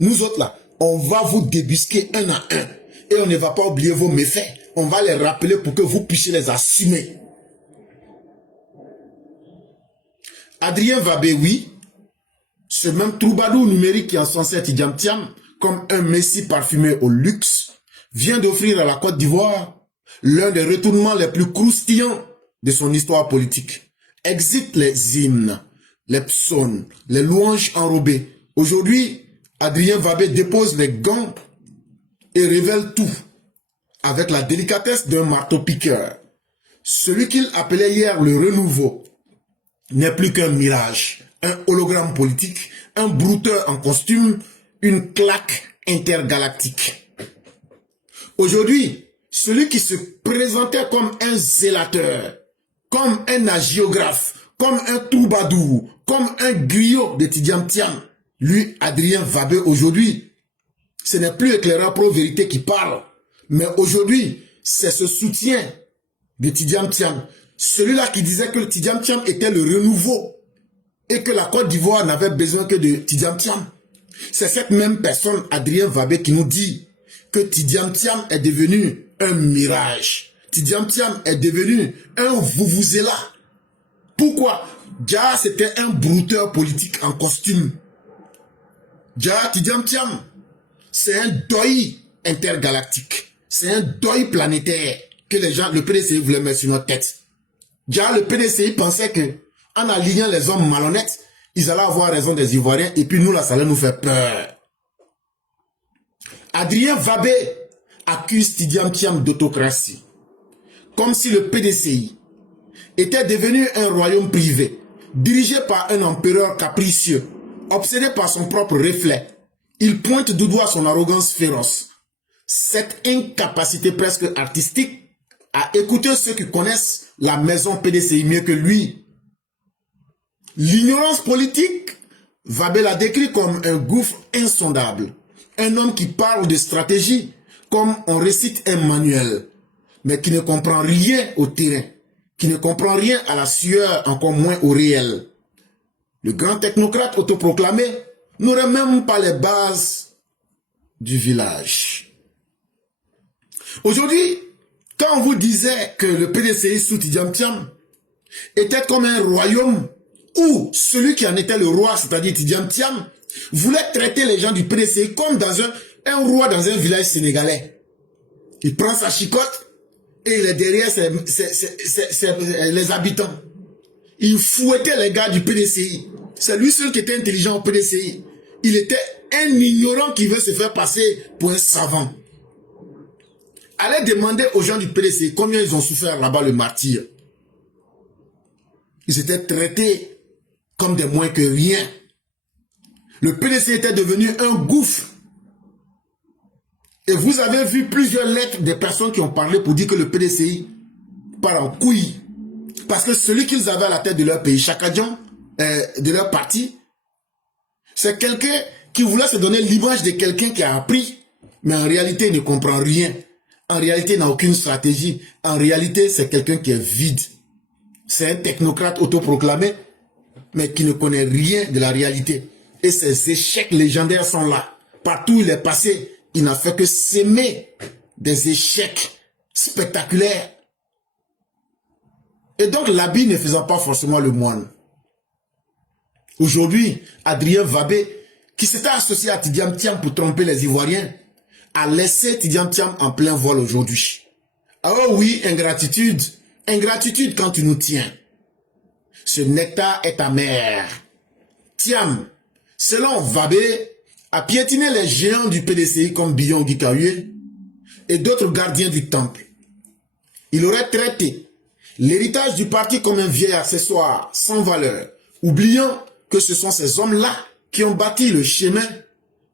Nous autres là, on va vous débusquer un à un. Et on ne va pas oublier vos méfaits. On va les rappeler pour que vous puissiez les assumer. Adrien Vabé, oui. Ce même troubadour numérique qui a censé Tidiane Thiam comme un messie parfumé au luxe vient d'offrir à la Côte d'Ivoire l'un des retournements les plus croustillants de son histoire politique. Exit les hymnes, les psaumes, les louanges enrobées. Aujourd'hui, Adrien Vabé dépose les gants et révèle tout avec la délicatesse d'un marteau-piqueur. Celui qu'il appelait hier le renouveau n'est plus qu'un mirage, un hologramme politique, un brouteur en costume, une claque intergalactique. Aujourd'hui, celui qui se présentait comme un zélateur, comme un hagiographe, comme un troubadour, comme un griot de Tidiane Thiam, lui, Adrien Vabé, aujourd'hui, ce n'est plus Éclaireur Pro Vérité qui parle, mais aujourd'hui, c'est ce soutien de Tidiane Thiam. Celui-là qui disait que Tidiane Thiam était le renouveau et que la Côte d'Ivoire n'avait besoin que de Tidiane Thiam. C'est cette même personne, Adrien Vabé, qui nous dit que Tidiane Thiam est devenu un mirage. Tidiane Thiam est devenu un vuvuzela. Pourquoi? Déjà, c'était un brouteur politique en costume. Déjà, Tidiane Thiam, c'est un deuil intergalactique. C'est un deuil planétaire que les gens, le PDCI voulait mettre sur notre tête. Déjà, le PDCI pensait que en alignant les hommes malhonnêtes, ils allaient avoir raison des Ivoiriens et puis nous, là, ça allait nous faire peur. Adrien Vabé accuse Tidiane Thiam d'autocratie. Comme si le PDCI était devenu un royaume privé, dirigé par un empereur capricieux, obsédé par son propre reflet. Il pointe du doigt son arrogance féroce. Cette incapacité presque artistique à écouter ceux qui connaissent la maison PDCI mieux que lui. L'ignorance politique, Vabé l'a décrit comme un gouffre insondable. Un homme qui parle de stratégie comme on récite un manuel, mais qui ne comprend rien au terrain, qui ne comprend rien à la sueur, encore moins au réel. Le grand technocrate autoproclamé n'aurait même pas les bases du village. Aujourd'hui, quand on vous disait que le PDCI sous Tidiane Thiam était comme un royaume où celui qui en était le roi, c'est-à-dire Tidiane Thiam, voulait traiter les gens du PDCI comme dans un roi dans un village sénégalais. Il prend sa chicotte et il est derrière les habitants. Il fouettait les gars du PDCI. C'est lui seul qui était intelligent au PDCI. Il était un ignorant qui veut se faire passer pour un savant. Allez demander aux gens du PDCI combien ils ont souffert là-bas le martyr. Ils étaient traités comme des moins que rien. Le PDCI était devenu un gouffre. Et vous avez vu plusieurs lettres des personnes qui ont parlé pour dire que le PDCI part en couille. Parce que celui qu'ils avaient à la tête de leur pays, Chakadjan, de leur parti, c'est quelqu'un qui voulait se donner l'image de quelqu'un qui a appris, mais en réalité, il ne comprend rien. En réalité, il n'a aucune stratégie. En réalité, c'est quelqu'un qui est vide. C'est un technocrate autoproclamé, mais qui ne connaît rien de la réalité. Et ses échecs légendaires sont là. Partout où il est passé, il n'a fait que s'aimer des échecs spectaculaires. Et donc, l'habit ne faisant pas forcément le moine. Aujourd'hui, Adrien Vabé, qui s'était associé à Tidiane Thiam pour tromper les Ivoiriens, a laissé Tidiane Thiam en plein vol aujourd'hui. Ah oui, ingratitude. Ingratitude quand tu nous tiens. Ce nectar est amer. Thiam, selon Vabé, a piétiné les géants du PDCI comme Billon Guikahué et d'autres gardiens du temple. Il aurait traité l'héritage du parti comme un vieil accessoire sans valeur, oubliant que ce sont ces hommes-là qui ont bâti le chemin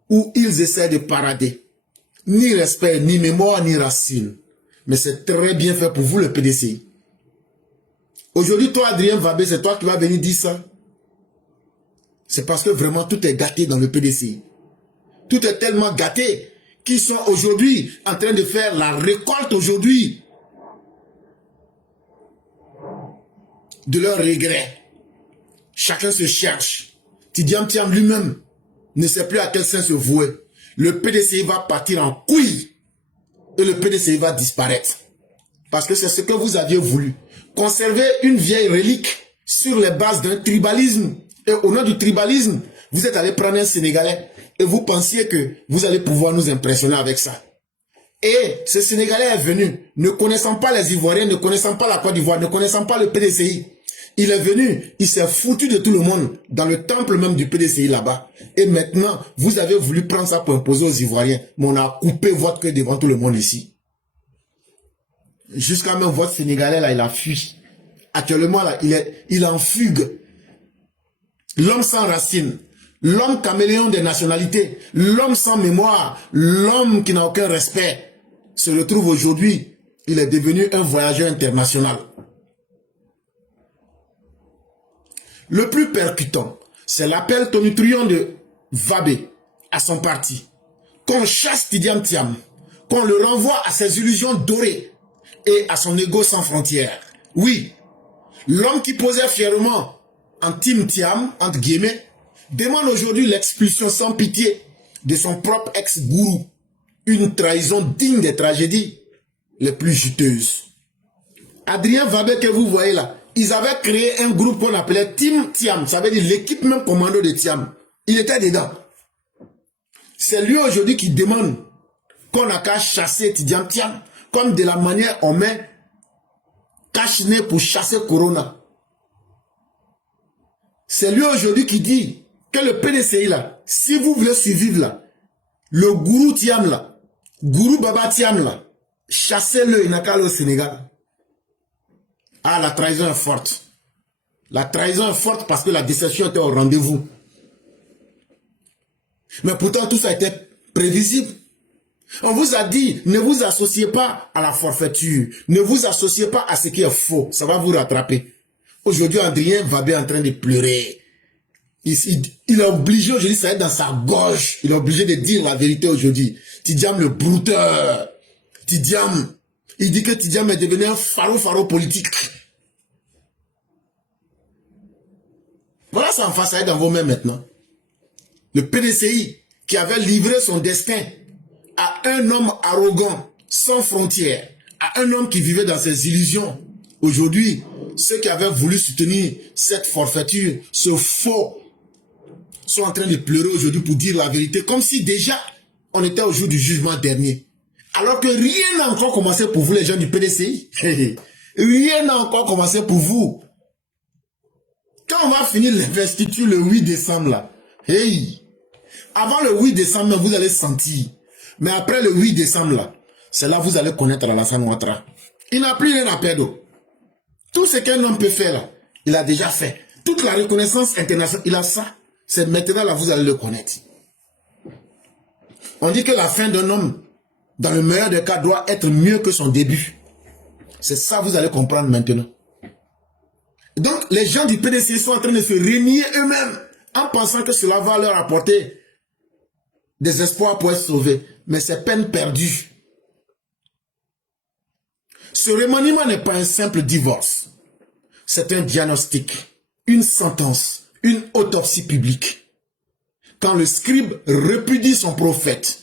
où ils essaient de parader. Ni respect, ni mémoire, ni racine. Mais c'est très bien fait pour vous, le PDCI. Aujourd'hui, toi, Adrien Vabé, c'est toi qui vas venir dire ça. C'est parce que vraiment, tout est gâté dans le PDCI. Tout est tellement gâté qu'ils sont aujourd'hui en train de faire la récolte aujourd'hui de leurs regrets. Chacun se cherche. Tidiane Thiam lui-même ne sait plus à quel sein se vouer. Le PDCI va partir en couille et le PDCI va disparaître. Parce que c'est ce que vous aviez voulu. Conserver une vieille relique sur les bases d'un tribalisme. Et au nom du tribalisme, vous êtes allé prendre un Sénégalais et vous pensiez que vous allez pouvoir nous impressionner avec ça. Et ce Sénégalais est venu, ne connaissant pas les Ivoiriens, ne connaissant pas la Côte d'Ivoire, ne connaissant pas le PDCI. Il est venu, il s'est foutu de tout le monde dans le temple même du PDCI là-bas. Et maintenant, vous avez voulu prendre ça pour imposer aux Ivoiriens. Mais on a coupé votre queue devant tout le monde ici. Jusqu'à même votre Sénégalais là, il a fui. Actuellement là, il est en fugue. L'homme sans racine, l'homme caméléon des nationalités, l'homme sans mémoire, l'homme qui n'a aucun respect, se retrouve aujourd'hui, il est devenu un voyageur international. Le plus percutant, c'est l'appel tonitruant de Vabé à son parti. Qu'on chasse Tidiane Thiam, qu'on le renvoie à ses illusions dorées et à son ego sans frontières. Oui, l'homme qui posait fièrement en Team Thiam, entre guillemets, demande aujourd'hui l'expulsion sans pitié de son propre ex-gourou. Une trahison digne des tragédies les plus juteuses. Adrien Vabé que vous voyez là, ils avaient créé un groupe qu'on appelait Team Thiam. Ça veut dire l'équipe même commando de Thiam. Il était dedans. C'est lui aujourd'hui qui demande qu'on n'a qu'à chasser Tidiane Thiam, comme de la manière on met cache-nez pour chasser Corona. C'est lui aujourd'hui qui dit que le PDCI là, si vous voulez survivre là, le gourou Thiam là, gourou Baba Thiam là, chassez-le, il n'a qu'à aller au Sénégal. Ah, la trahison est forte. La trahison est forte parce que la déception était au rendez-vous. Mais pourtant, tout ça était prévisible. On vous a dit, ne vous associez pas à la forfaiture. Ne vous associez pas à ce qui est faux. Ça va vous rattraper. Aujourd'hui, Adrien Vabé est en train de pleurer. Il est obligé aujourd'hui, ça va être dans sa gorge. Il est obligé de dire la vérité aujourd'hui. Tidiane le brouteur. Tidiane. Il dit que Tidiane est devenu un pharo politique. Voilà ça en face, ça est dans vos mains maintenant. Le PDCI qui avait livré son destin à un homme arrogant, sans frontières, à un homme qui vivait dans ses illusions. Aujourd'hui, ceux qui avaient voulu soutenir cette forfaiture, ce faux, sont en train de pleurer aujourd'hui pour dire la vérité, comme si déjà on était au jour du jugement dernier. Alors que rien n'a encore commencé pour vous, les gens du PDCI. Rien n'a encore commencé pour vous. Quand on va finir l'investiture le 8 décembre, là, hey, avant le 8 décembre, vous allez sentir. Mais après le 8 décembre, là, c'est là que vous allez connaître Alassane Ouattara. Il n'a plus rien à perdre. Tout ce qu'un homme peut faire, là, Il a déjà fait. Toute la reconnaissance internationale, il a ça. C'est maintenant là, vous allez le connaître. On dit que la fin d'un homme, dans le meilleur des cas, doit être mieux que son début. C'est ça, vous allez comprendre maintenant. Donc, les gens du PDC sont en train de se renier eux-mêmes en pensant que cela va leur apporter des espoirs pour être sauvés. Mais c'est peine perdue. Ce remaniement n'est pas un simple divorce. C'est un diagnostic, une sentence, une autopsie publique. Quand le scribe répudie son prophète,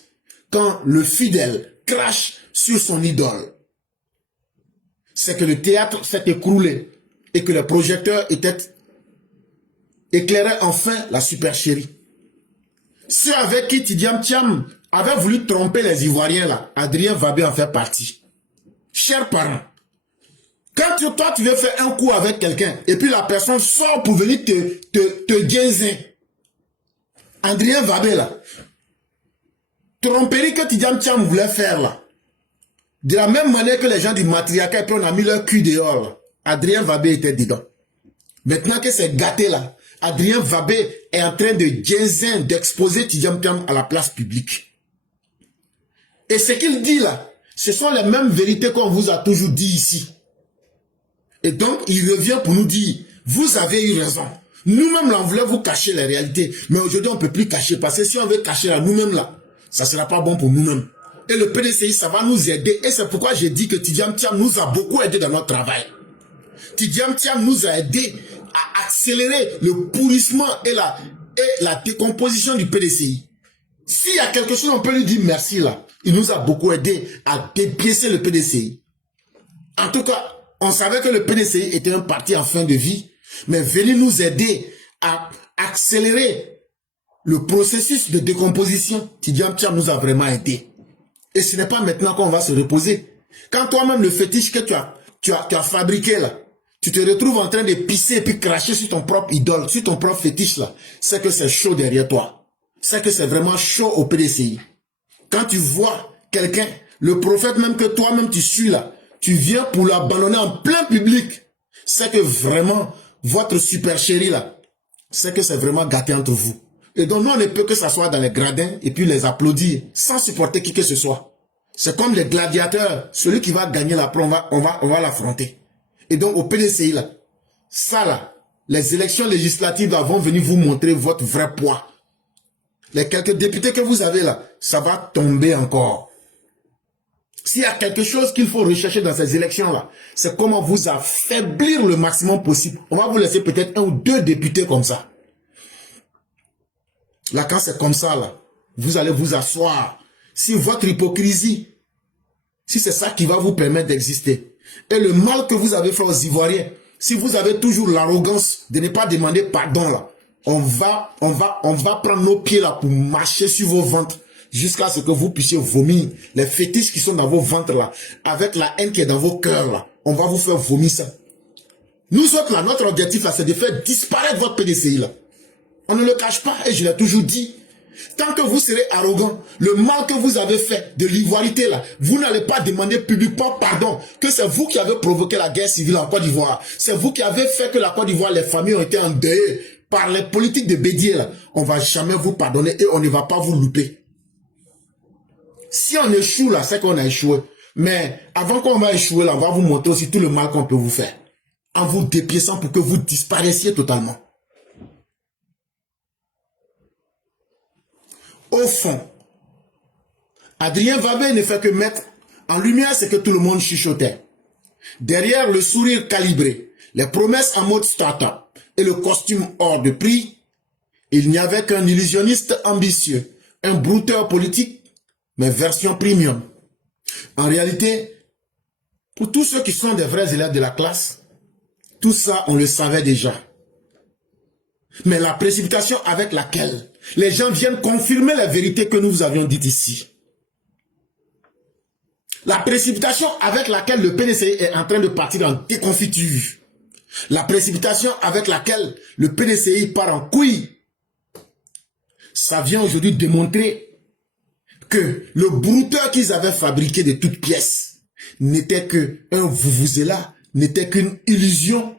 quand le fidèle crache sur son idole, c'est que le théâtre s'est écroulé et que le projecteur éclairait enfin la supercherie. Ceux avec qui Tidiane Thiam avait voulu tromper les Ivoiriens là, Adrien Vabé en fait partie. Chers parents, quand toi tu veux faire un coup avec quelqu'un et puis la personne sort pour venir te guaiser, Adrien Vabé là, tromperie que Tidiane Thiam voulait faire là, de la même manière que les gens du matriarcat, et puis on a mis leur cul dehors là, Adrien Vabé était dedans. Maintenant que c'est gâté là, Adrien Vabé est en train de guaiser, d'exposer Tidiane Thiam à la place publique. Et ce qu'il dit là, ce sont les mêmes vérités qu'on vous a toujours dit ici. Et donc, il revient pour nous dire, vous avez eu raison. Nous-mêmes, là, on voulait vous cacher les réalités. Mais aujourd'hui, on ne peut plus cacher. Parce que si on veut cacher là, nous-mêmes, là, ça ne sera pas bon pour nous-mêmes. Et le PDCI, ça va nous aider. Et c'est pourquoi j'ai dit que Tidiane Thiam nous a beaucoup aidé dans notre travail. Tidiane Thiam nous a aidé à accélérer le pourrissement et la décomposition du PDCI. S'il y a quelque chose, on peut lui dire merci là. Il nous a beaucoup aidé à dépiécer le PDCI. En tout cas, on savait que le PDCI était un parti en fin de vie, mais venir nous aider à accélérer le processus de décomposition, Tidiane Thiam nous a vraiment aidé. Et ce n'est pas maintenant qu'on va se reposer. Quand toi-même le fétiche que tu as fabriqué là, tu te retrouves en train de pisser et puis cracher sur ton propre idole, sur ton propre fétiche là, c'est que c'est chaud derrière toi. C'est que c'est vraiment chaud au PDCI. Quand tu vois quelqu'un, le prophète même que toi-même tu suis là, tu viens pour l'abandonner en plein public, c'est que vraiment, votre supercherie là, c'est que c'est vraiment gâté entre vous. Et donc nous, on ne peut que s'asseoir dans les gradins et puis les applaudir, sans supporter qui que ce soit. C'est comme les gladiateurs, celui qui va gagner la preuve, on va l'affronter. Et donc au PDCI là, ça là, les élections législatives là, vont venir vous montrer votre vrai poids. Les quelques députés que vous avez là, ça va tomber encore. S'il y a quelque chose qu'il faut rechercher dans ces élections-là, c'est comment vous affaiblir le maximum possible. On va vous laisser peut-être 1 ou 2 députés comme ça. Là, quand c'est comme ça, là, vous allez vous asseoir. Si votre hypocrisie, si c'est ça qui va vous permettre d'exister, et le mal que vous avez fait aux Ivoiriens, si vous avez toujours l'arrogance de ne pas demander pardon, là, on va prendre nos pieds là pour marcher sur vos ventres jusqu'à ce que vous puissiez vomir les fétiches qui sont dans vos ventres là, avec la haine qui est dans vos cœurs là. On va vous faire vomir ça. Nous autres là, notre objectif là, c'est de faire disparaître votre PDCI là. On ne le cache pas et je l'ai toujours dit. Tant que vous serez arrogant, le mal que vous avez fait de l'ivoirité là, vous n'allez pas demander publiquement pardon, que c'est vous qui avez provoqué la guerre civile en Côte d'Ivoire. C'est vous qui avez fait que la Côte d'Ivoire, les familles ont été endeuillées par les politiques de Bédier là. On ne va jamais vous pardonner et on ne va pas vous louper. Si on échoue là, c'est qu'on a échoué. Mais avant qu'on va échouer là, on va vous montrer aussi tout le mal qu'on peut vous faire. En vous dépiéçant pour que vous disparaissiez totalement. Au fond, Adrien Vabé ne fait que mettre en lumière ce que tout le monde chuchotait. Derrière le sourire calibré, les promesses en mode start-up et le costume hors de prix, il n'y avait qu'un illusionniste ambitieux, un brouteur politique, mais version premium. En réalité, pour tous ceux qui sont des vrais élèves de la classe, tout ça, on le savait déjà. Mais la précipitation avec laquelle les gens viennent confirmer la vérité que nous vous avions dites ici. La précipitation avec laquelle le PDCI est en train de partir en déconfiture. La précipitation avec laquelle le PDCI part en couille. Ça vient aujourd'hui démontrer que le brouteur qu'ils avaient fabriqué de toutes pièces n'était qu'un vuvuzela, n'était qu'une illusion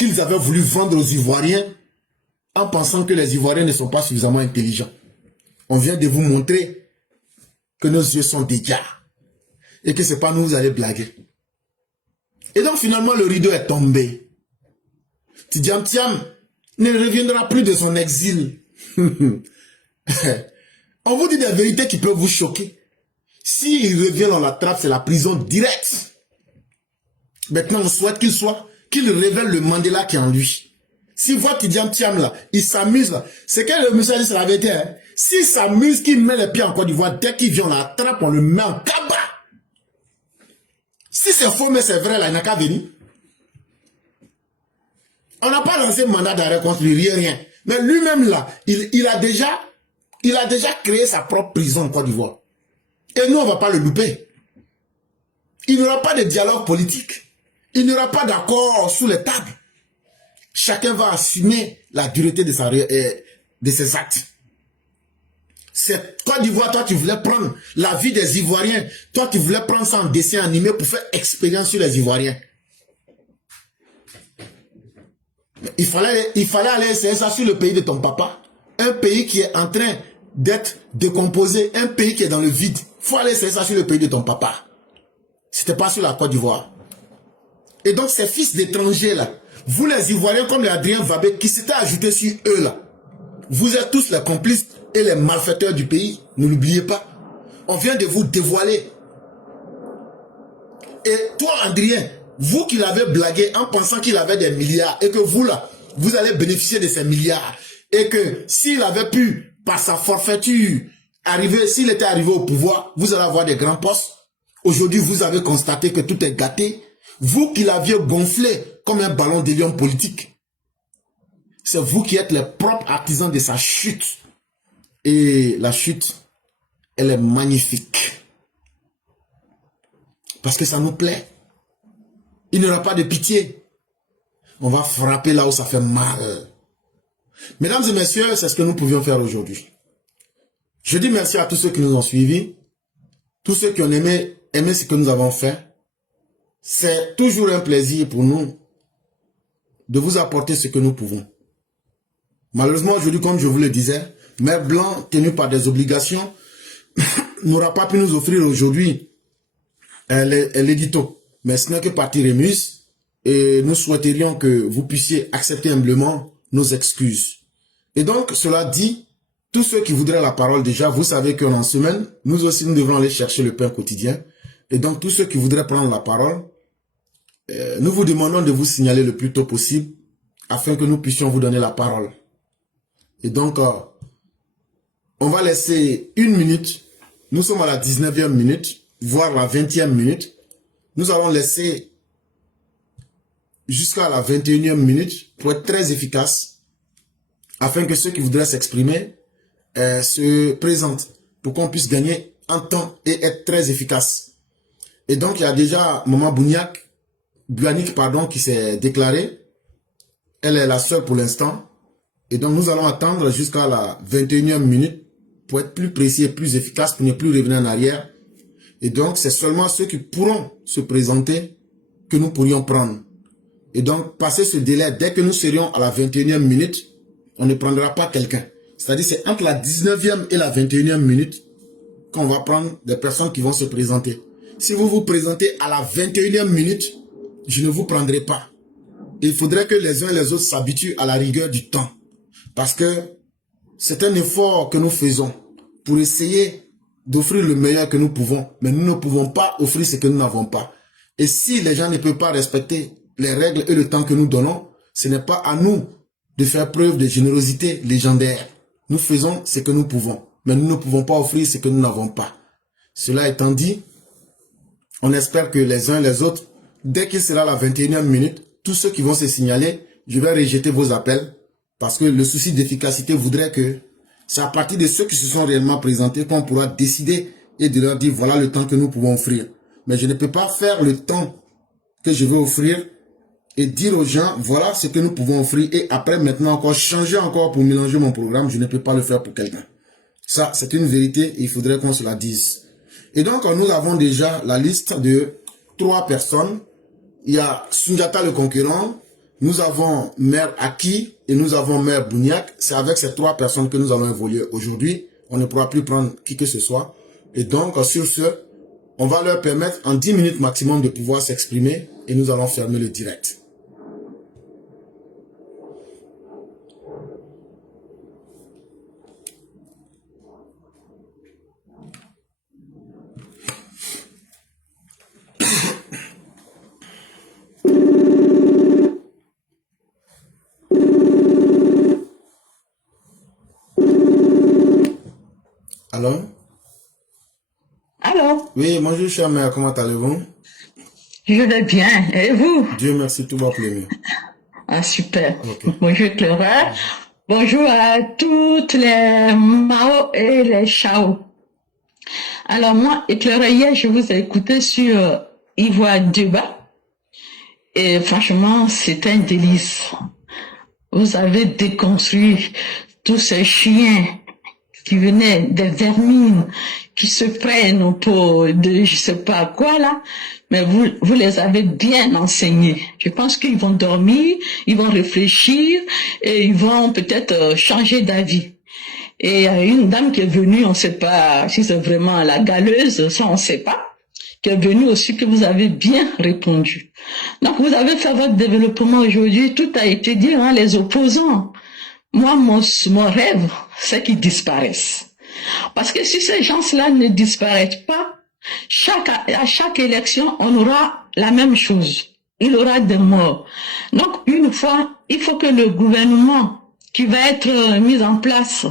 qu'ils avaient voulu vendre aux Ivoiriens en pensant que les Ivoiriens ne sont pas suffisamment intelligents. On vient de vous montrer que nos yeux sont dégâts et que c'est pas nous vous allez blaguer. Et donc finalement le rideau est tombé. Tidjam Thiam ne reviendra plus de son exil. On vous dit des vérités qui peuvent vous choquer. S'il revient, on l'attrape, c'est la prison directe. Maintenant, on souhaite qu'il révèle le Mandela qui est en lui. S'il voit Tidjam Thiam là, il s'amuse là. C'est que le monsieur a dit, c'est la vérité. Hein? S'il s'amuse, qu'il met les pieds en Côte d'Ivoire, dès qu'il vient, on l'attrape, on le met en cabas. Si c'est faux, mais c'est vrai, là, il n'a qu'à venir. On n'a pas lancé mandat d'arrêt contre lui, rien. Mais lui-même là, il a déjà créé sa propre prison en Côte d'Ivoire. Et nous, on ne va pas le louper. Il n'y aura pas de dialogue politique. Il n'y aura pas d'accord sous les tables. Chacun va assumer la dureté de ses actes. C'est Côte d'Ivoire, toi tu voulais prendre la vie des Ivoiriens. Toi tu voulais prendre ça en dessin animé pour faire expérience sur les Ivoiriens. Il fallait aller essayer ça sur le pays de ton papa. Un pays qui est en train d'être décomposé. Un pays qui est dans le vide. Il faut aller essayer ça sur le pays de ton papa. C'était pas sur la Côte d'Ivoire. Et donc ces fils d'étrangers là, vous les Ivoiriens comme les Adrien Vabé qui s'étaient ajoutés sur eux là, vous êtes tous les complices et les malfaiteurs du pays. Ne l'oubliez pas. On vient de vous dévoiler. Et toi Adrien, vous qui l'avez blagué en pensant qu'il avait des milliards et que vous là, vous allez bénéficier de ces milliards. Et que s'il avait pu, par sa forfaiture, s'il était arrivé au pouvoir, vous allez avoir des grands postes. Aujourd'hui, vous avez constaté que tout est gâté. Vous qui l'aviez gonflé comme un ballon d'hélium politique. C'est vous qui êtes les propres artisans de sa chute. Et la chute, elle est magnifique. Parce que ça nous plaît. Il n'y aura pas de pitié. On va frapper là où ça fait mal. Mesdames et messieurs, c'est ce que nous pouvions faire aujourd'hui. Je dis merci à tous ceux qui nous ont suivis. Tous ceux qui ont aimé ce que nous avons fait. C'est toujours un plaisir pour nous de vous apporter ce que nous pouvons. Malheureusement, aujourd'hui, comme je vous le disais, Mère Blanc, tenu par des obligations, n'aura pas pu nous offrir aujourd'hui l'édito. Mais ce n'est que partie remise et nous souhaiterions que vous puissiez accepter humblement nos excuses. Et donc, cela dit, tous ceux qui voudraient la parole déjà, vous savez qu'en semaine, nous aussi, nous devrons aller chercher le pain quotidien. Et donc, tous ceux qui voudraient prendre la parole, nous vous demandons de vous signaler le plus tôt possible afin que nous puissions vous donner la parole. Et donc, on va laisser 1 minute. Nous sommes à la 19e minute, voire la 20e minute. Nous allons laisser jusqu'à la 21e minute pour être très efficace afin que ceux qui voudraient s'exprimer se présentent pour qu'on puisse gagner en temps et être très efficace. Et donc, il y a déjà Maman Buanik, qui s'est déclarée. Elle est la seule pour l'instant. Et donc, nous allons attendre jusqu'à la 21e minute pour être plus précis et plus efficace, pour ne plus revenir en arrière. Et donc, c'est seulement ceux qui pourront se présenter que nous pourrions prendre. Et donc, passer ce délai, dès que nous serions à la 21e minute, on ne prendra pas quelqu'un. C'est-à-dire, c'est entre la 19e et la 21e minute qu'on va prendre des personnes qui vont se présenter. Si vous vous présentez à la 21e minute, je ne vous prendrai pas. Il faudrait que les uns et les autres s'habituent à la rigueur du temps. Parce que c'est un effort que nous faisons pour essayer d'offrir le meilleur que nous pouvons. Mais nous ne pouvons pas offrir ce que nous n'avons pas. Et si les gens ne peuvent pas respecter les règles et le temps que nous donnons, ce n'est pas à nous de faire preuve de générosité légendaire. Nous faisons ce que nous pouvons. Mais nous ne pouvons pas offrir ce que nous n'avons pas. Cela étant dit, on espère que les uns et les autres, dès qu'il sera la 21e minute, tous ceux qui vont se signaler, je vais rejeter vos appels. Parce que le souci d'efficacité voudrait que c'est à partir de ceux qui se sont réellement présentés qu'on pourra décider et de leur dire voilà le temps que nous pouvons offrir. Mais je ne peux pas faire le temps que je veux offrir et dire aux gens voilà ce que nous pouvons offrir et après maintenant encore changer encore pour mélanger mon programme. Je ne peux pas le faire pour quelqu'un. Ça, c'est une vérité et il faudrait qu'on se la dise. Et donc, nous avons déjà la liste de 3 personnes. Il y a Sundiata le concurrent, Nous avons maire Aki et nous avons maire Bouniak. C'est avec ces 3 personnes que nous allons évoluer aujourd'hui. On ne pourra plus prendre qui que ce soit. Et donc, sur ce, on va leur permettre en 10 minutes maximum de pouvoir s'exprimer et nous allons fermer le direct. Allô? Allô? Oui, bonjour cher maire, comment allez-vous? Je vais bien. Et vous? Dieu merci, tout va pour le mieux. Ah, super. Ok. Bonjour Clara. Bonjour à toutes les Mao et les Chao. Alors moi, Clara, hier, je vous ai écouté sur Ivoire Débat. Et franchement, c'est un délice. Vous avez déconstruit tous ces chiens qui venaient des vermines, qui se prennent pour de je sais pas quoi là, mais vous les avez bien enseignés. Je pense qu'ils vont dormir, ils vont réfléchir et ils vont peut-être changer d'avis. Et il y a une dame qui est venue, on ne sait pas si c'est vraiment la galeuse, ça on ne sait pas, qui est venue aussi que vous avez bien répondu. Donc vous avez fait votre développement aujourd'hui, tout a été dit, hein, les opposants. Moi, mon rêve, c'est qu'ils disparaissent. Parce que si ces gens-là ne disparaissent pas, à chaque élection, on aura la même chose. Il y aura des morts. Donc, une fois, il faut que le gouvernement qui va être mis en place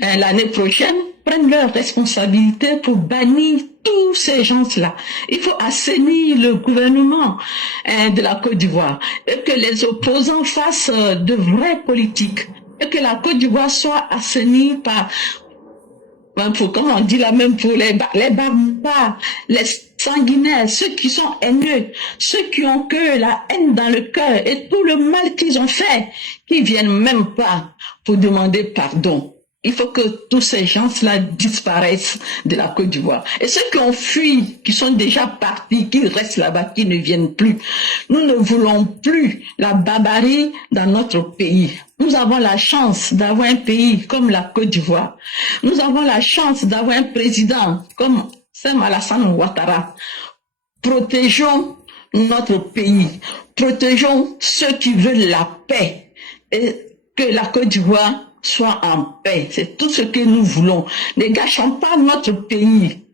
l'année prochaine prenne leurs responsabilités pour bannir tous ces gens-là. Il faut assainir le gouvernement de la Côte d'Ivoire et que les opposants fassent de vraies politiques et que la Côte d'Ivoire soit assainie par, comme on dit là même pour les barbares, les sanguinaires, ceux qui sont haineux, ceux qui ont que la haine dans le cœur et tout le mal qu'ils ont fait, qui viennent même pas pour demander pardon. Il faut que tous ces gens-là disparaissent de la Côte d'Ivoire. Et ceux qui ont fui, qui sont déjà partis, qui restent là-bas, qui ne viennent plus. Nous ne voulons plus la barbarie dans notre pays. Nous avons la chance d'avoir un pays comme la Côte d'Ivoire. Nous avons la chance d'avoir un président comme Sam Alassane Ouattara. Protégeons notre pays. Protégeons ceux qui veulent la paix. Et que la Côte d'Ivoire soit en paix. C'est tout ce que nous voulons. Ne gâchons pas notre pays.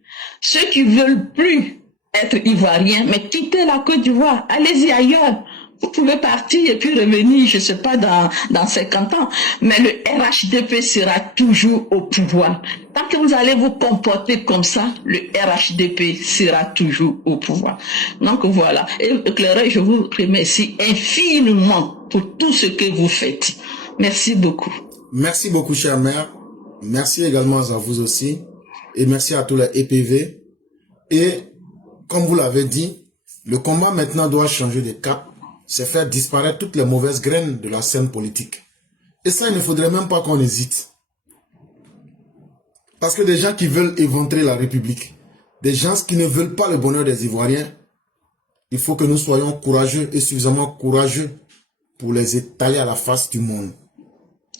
Ceux qui veulent plus être ivoiriens, mais quittez la Côte d'Ivoire, allez-y ailleurs. Vous pouvez partir et puis revenir, je sais pas, dans 50 ans. Mais le RHDP sera toujours au pouvoir. Tant que vous allez vous comporter comme ça, le RHDP sera toujours au pouvoir. Donc voilà. Et Claire, je vous remercie infiniment pour tout ce que vous faites. Merci beaucoup. Merci beaucoup, cher maire. Merci également à vous aussi. Et merci à tous les EPV. Et comme vous l'avez dit, le combat maintenant doit changer de cap. C'est faire disparaître toutes les mauvaises graines de la scène politique. Et ça, il ne faudrait même pas qu'on hésite. Parce que des gens qui veulent éventrer la République, des gens qui ne veulent pas le bonheur des Ivoiriens, il faut que nous soyons courageux et suffisamment courageux pour les étaler à la face du monde.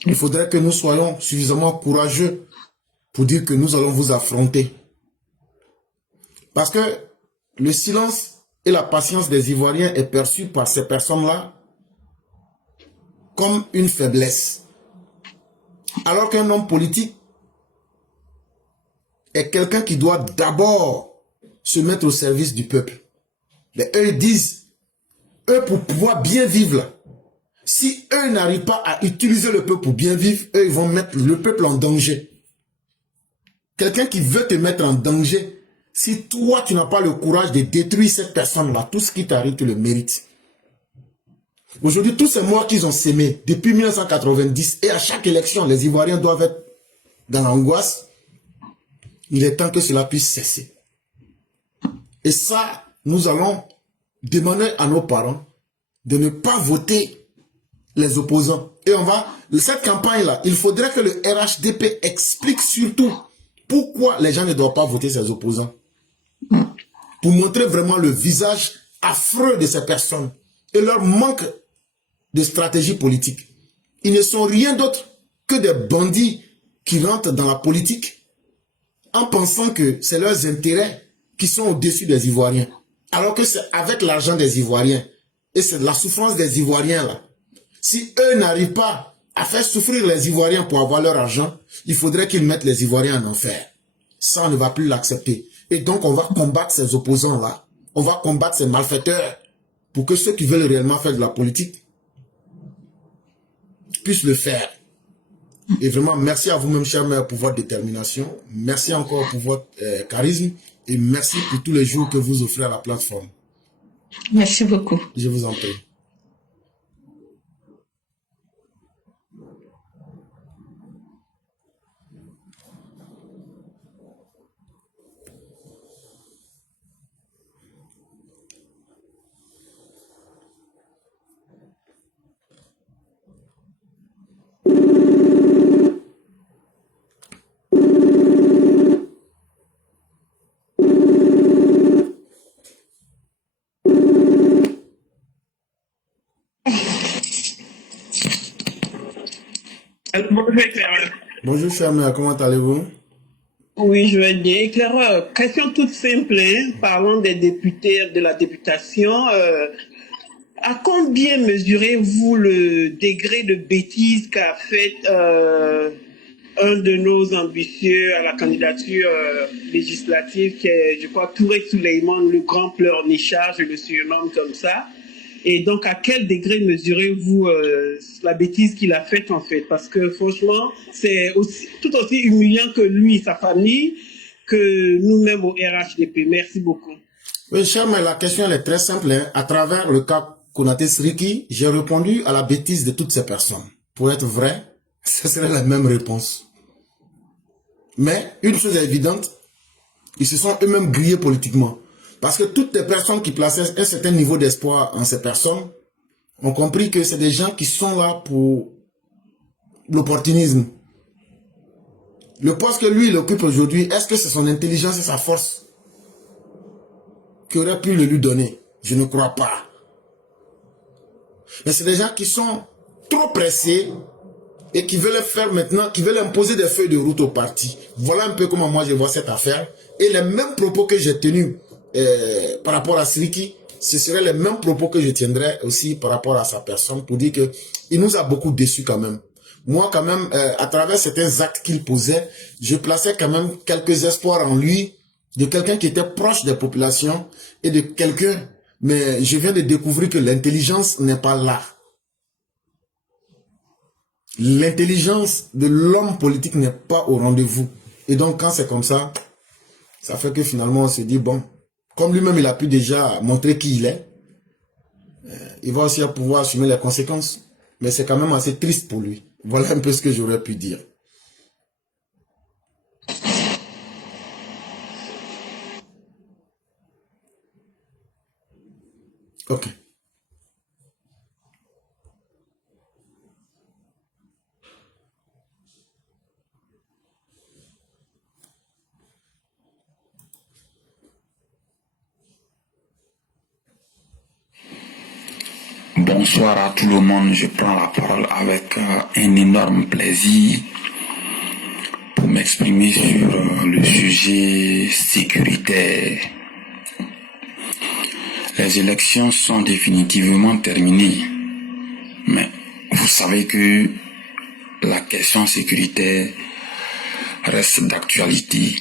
Il faudrait que nous soyons suffisamment courageux pour dire que nous allons vous affronter. Parce que le silence et la patience des Ivoiriens est perçu par ces personnes-là comme une faiblesse. Alors qu'un homme politique est quelqu'un qui doit d'abord se mettre au service du peuple. Mais eux disent, eux pour pouvoir bien vivre là, si eux n'arrivent pas à utiliser le peuple pour bien vivre, eux ils vont mettre le peuple en danger. Quelqu'un qui veut te mettre en danger, si toi tu n'as pas le courage de détruire cette personne-là, tout ce qui t'arrive, tu le mérites. Aujourd'hui, tous ces morts qu'ils ont sémés depuis 1990 et à chaque élection, les Ivoiriens doivent être dans l'angoisse. Il est temps que cela puisse cesser. Et ça, nous allons demander à nos parents de ne pas voter les opposants. Et on va, cette campagne-là, il faudrait que le RHDP explique surtout pourquoi les gens ne doivent pas voter ces opposants. Pour montrer vraiment le visage affreux de ces personnes et leur manque de stratégie politique. Ils ne sont rien d'autre que des bandits qui rentrent dans la politique en pensant que c'est leurs intérêts qui sont au-dessus des Ivoiriens. Alors que c'est avec l'argent des Ivoiriens et c'est la souffrance des Ivoiriens là. Si eux n'arrivent pas à faire souffrir les Ivoiriens pour avoir leur argent, il faudrait qu'ils mettent les Ivoiriens en enfer. Ça, on ne va plus l'accepter. Et donc, on va combattre ces opposants-là. On va combattre ces malfaiteurs pour que ceux qui veulent réellement faire de la politique puissent le faire. Et vraiment, merci à vous-même, chers mères, pour votre détermination. Merci encore pour votre charisme. Et merci pour tous les jours que vous offrez à la plateforme. Merci beaucoup. Je vous en prie. Bonjour, Clara. Bonjour, chère mère, comment allez-vous? Oui, je vais bien. Clara, question toute simple, hein, parlant des députés, de la députation. À combien mesurez-vous le degré de bêtise qu'a fait un de nos ambitieux à la candidature législative, qui est, je crois, Touré Souleymane, le grand pleurnichard, je le surnomme comme ça. Et donc, à quel degré mesurez-vous la bêtise qu'il a faite, en fait? Parce que, franchement, c'est tout aussi humiliant que lui, sa famille, que nous-mêmes au RHDP. Merci beaucoup. Oui, cher, mais la question elle est très simple. Hein. À travers le cas Konaté Sriki, j'ai répondu à la bêtise de toutes ces personnes. Pour être vrai, ce serait la même réponse. Mais, une chose est évidente, ils se sont eux-mêmes grillés politiquement. Parce que toutes les personnes qui plaçaient un certain niveau d'espoir en ces personnes ont compris que c'est des gens qui sont là pour l'opportunisme. Le poste que lui, il occupe aujourd'hui, est-ce que c'est son intelligence et sa force qui aurait pu le lui donner? Je ne crois pas. Mais c'est des gens qui sont trop pressés et qui veulent faire maintenant, qui veulent imposer des feuilles de route au parti. Voilà un peu comment moi je vois cette affaire. Et les mêmes propos que j'ai tenus par rapport à Sriki, ce seraient les mêmes propos que je tiendrais aussi par rapport à sa personne pour dire que il nous a beaucoup déçus quand même. Moi quand même, à travers certains actes qu'il posait, je plaçais quand même quelques espoirs en lui, de quelqu'un qui était proche des populations et de quelqu'un, mais je viens de découvrir que l'intelligence n'est pas là. L'intelligence de l'homme politique n'est pas au rendez-vous. Et donc quand c'est comme ça, ça fait que finalement on se dit bon, comme lui-même il a pu déjà montrer qui il est, il va aussi pouvoir assumer les conséquences. Mais c'est quand même assez triste pour lui. Voilà un peu ce que j'aurais pu dire. Ok. Bonsoir à tout le monde, je prends la parole avec un énorme plaisir pour m'exprimer sur le sujet sécuritaire. Les élections sont définitivement terminées, mais vous savez que la question sécuritaire reste d'actualité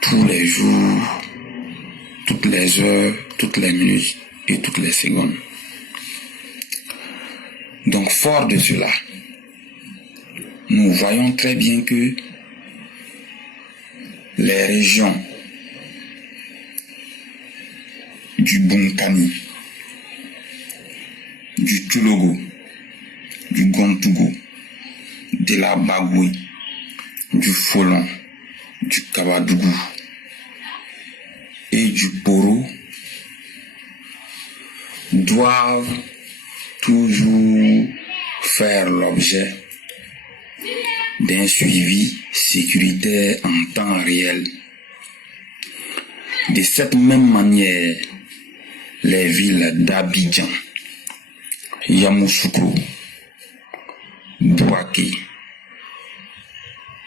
tous les jours, toutes les heures, toutes les minutes et toutes les secondes. Donc, fort de cela, nous voyons très bien que les régions du Bunkani, du Tulogo, du Gontougou, de la Bagoui, du Folon, du Kabadougou et du Poro doivent toujours faire l'objet d'un suivi sécuritaire en temps réel. De cette même manière, les villes d'Abidjan, Yamoussoukro, Bouaké,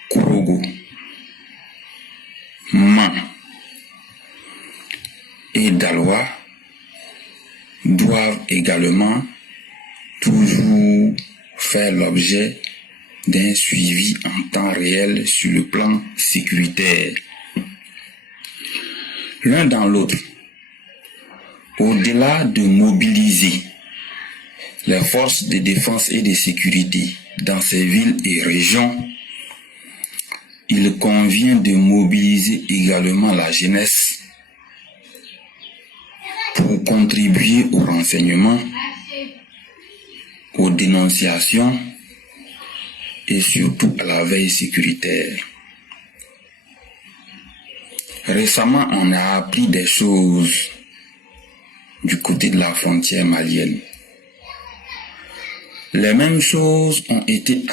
Kourogo, Man et Daloa doivent également toujours faire l'objet d'un suivi en temps réel sur le plan sécuritaire. L'un dans l'autre, au-delà de mobiliser les forces de défense et de sécurité dans ces villes et régions, il convient de mobiliser également la jeunesse pour contribuer au renseignement, aux dénonciations et surtout à la veille sécuritaire. Récemment, on a appris des choses du côté de la frontière malienne. Les mêmes choses ont été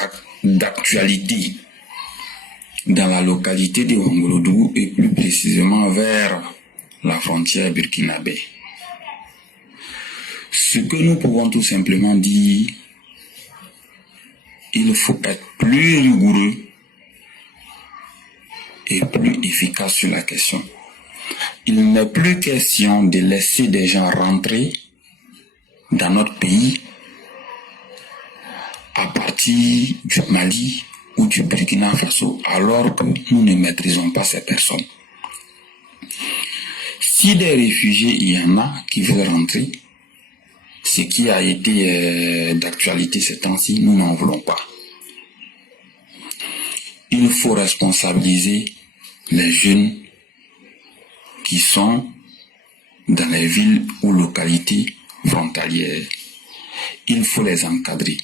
d'actualité dans la localité de Ouangouloudou et plus précisément vers la frontière burkinabé. Ce que nous pouvons tout simplement dire, il faut être plus rigoureux et plus efficace sur la question. Il n'est plus question de laisser des gens rentrer dans notre pays à partir du Mali ou du Burkina Faso alors que nous ne maîtrisons pas ces personnes. Si des réfugiés, il y en a qui veulent rentrer, ce qui a été d'actualité ces temps-ci, nous n'en voulons pas. Il faut responsabiliser les jeunes qui sont dans les villes ou localités frontalières. Il faut les encadrer.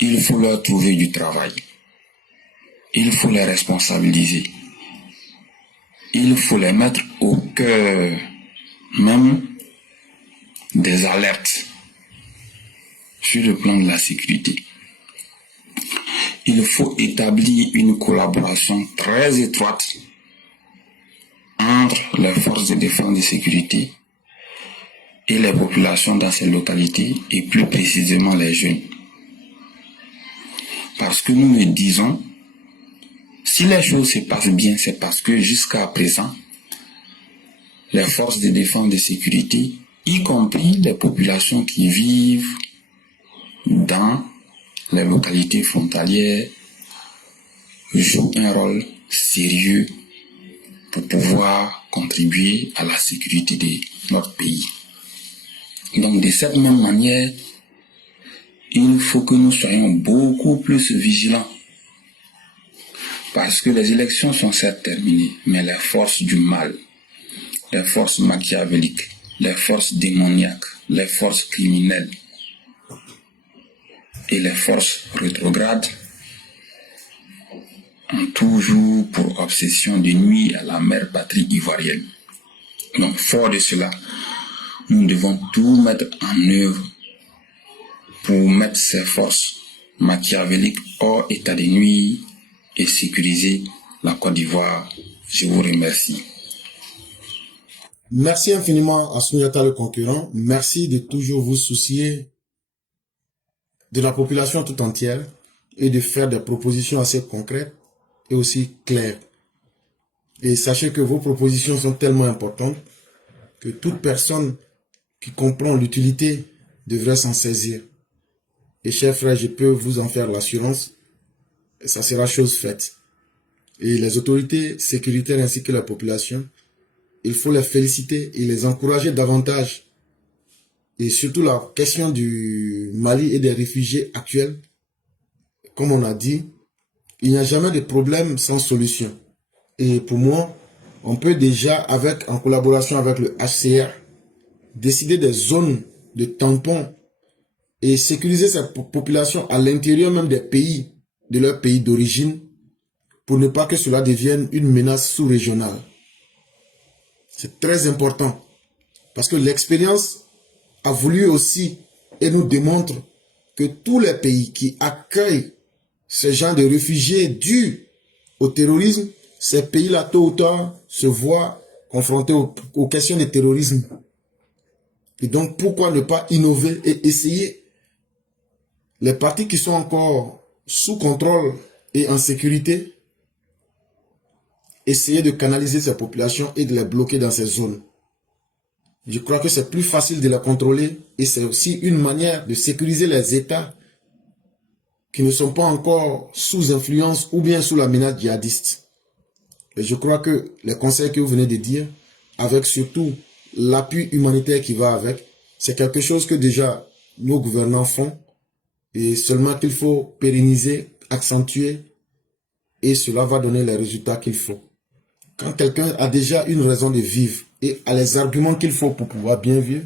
Il faut leur trouver du travail. Il faut les responsabiliser. Il faut les mettre au cœur même des alertes sur le plan de la sécurité. Il faut établir une collaboration très étroite entre les forces de défense et de sécurité et les populations dans ces localités et plus précisément les jeunes. Parce que nous le disons, si les choses se passent bien, c'est parce que jusqu'à présent, les forces de défense et de sécurité, y compris les populations qui vivent dans les localités frontalières, jouent un rôle sérieux pour pouvoir contribuer à la sécurité de notre pays. Donc de cette même manière, il faut que nous soyons beaucoup plus vigilants. Parce que les élections sont certes terminées, mais les forces du mal, les forces machiavéliques, les forces démoniaques, les forces criminelles et les forces rétrogrades ont toujours pour obsession de nuire à la mère patrie ivoirienne. Donc, fort de cela, nous devons tout mettre en œuvre pour mettre ces forces machiavéliques hors état de nuire et sécuriser la Côte d'Ivoire. Je vous remercie. Merci infiniment à Souniata le concurrent. Merci de toujours vous soucier de la population tout entière et de faire des propositions assez concrètes et aussi claires. Et sachez que vos propositions sont tellement importantes que toute personne qui comprend l'utilité devrait s'en saisir. Et chers frères, je peux vous en faire l'assurance, et ça sera chose faite. Et les autorités sécuritaires ainsi que la population, il faut les féliciter et les encourager davantage. Et surtout la question du Mali et des réfugiés actuels, comme on a dit, il n'y a jamais de problème sans solution. Et pour moi, on peut déjà, en collaboration avec le HCR, décider des zones de tampons et sécuriser cette population à l'intérieur même des pays, de leur pays d'origine, pour ne pas que cela devienne une menace sous-régionale. C'est très important, parce que l'expérience a voulu aussi et nous démontre que tous les pays qui accueillent ce genre de réfugiés dus au terrorisme, ces pays-là, tôt ou tard, se voient confrontés aux questions de terrorisme. Et donc, pourquoi ne pas innover et essayer? Les partis qui sont encore sous contrôle et en sécurité, essayer de canaliser ces populations et de les bloquer dans ces zones. Je crois que c'est plus facile de les contrôler et c'est aussi une manière de sécuriser les États qui ne sont pas encore sous influence ou bien sous la menace djihadiste. Et je crois que les conseils que vous venez de dire, avec surtout l'appui humanitaire qui va avec, c'est quelque chose que déjà nos gouvernants font et seulement qu'il faut pérenniser, accentuer et cela va donner les résultats qu'il faut. Quand quelqu'un a déjà une raison de vivre et a les arguments qu'il faut pour pouvoir bien vivre,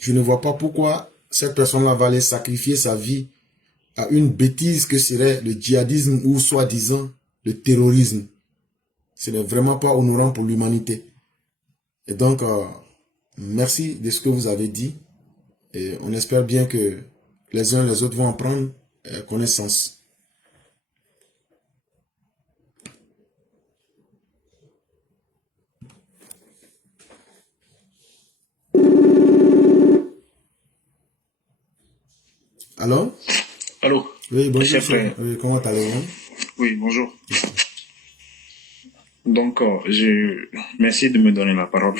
je ne vois pas pourquoi cette personne-là va aller sacrifier sa vie à une bêtise que serait le djihadisme ou soi-disant le terrorisme. Ce n'est vraiment pas honorant pour l'humanité. Et donc, merci de ce que vous avez dit. Et on espère bien que les uns et les autres vont en prendre connaissance. Allô? Allô? Oui, bonjour. Chef frère. Oui, comment allez-vous? Oui, bonjour. Donc, merci de me donner la parole.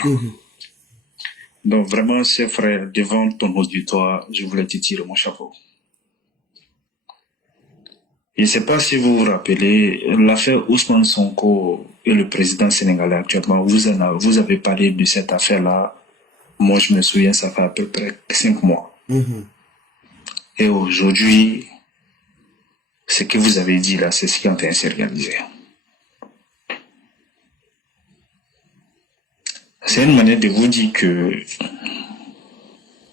Donc, vraiment, chef frère, devant ton auditoire, je voulais te tirer mon chapeau. Je ne sais pas si vous vous rappelez, l'affaire Ousmane Sonko et le président sénégalais actuellement, vous avez parlé de cette affaire-là. Moi, je me souviens, ça fait à peu près 5 mois. Et aujourd'hui, ce que vous avez dit là, c'est ce qui est en train de se réaliser. C'est une manière de vous dire que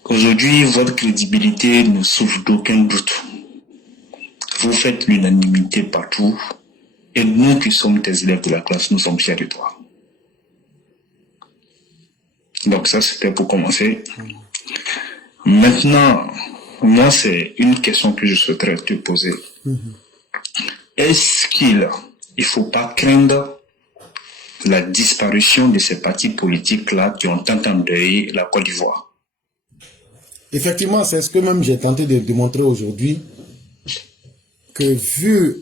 aujourd'hui, votre crédibilité ne souffre d'aucun doute. Vous faites l'unanimité partout. Et nous qui sommes tes élèves de la classe, nous sommes fiers de toi. Donc ça, c'était pour commencer. Maintenant, moi, c'est une question que je souhaiterais te poser. Est-ce qu'il ne faut pas craindre la disparition de ces partis politiques-là qui ont tant endeuillé la Côte d'Ivoire? Effectivement, c'est ce que même j'ai tenté de démontrer aujourd'hui, que vu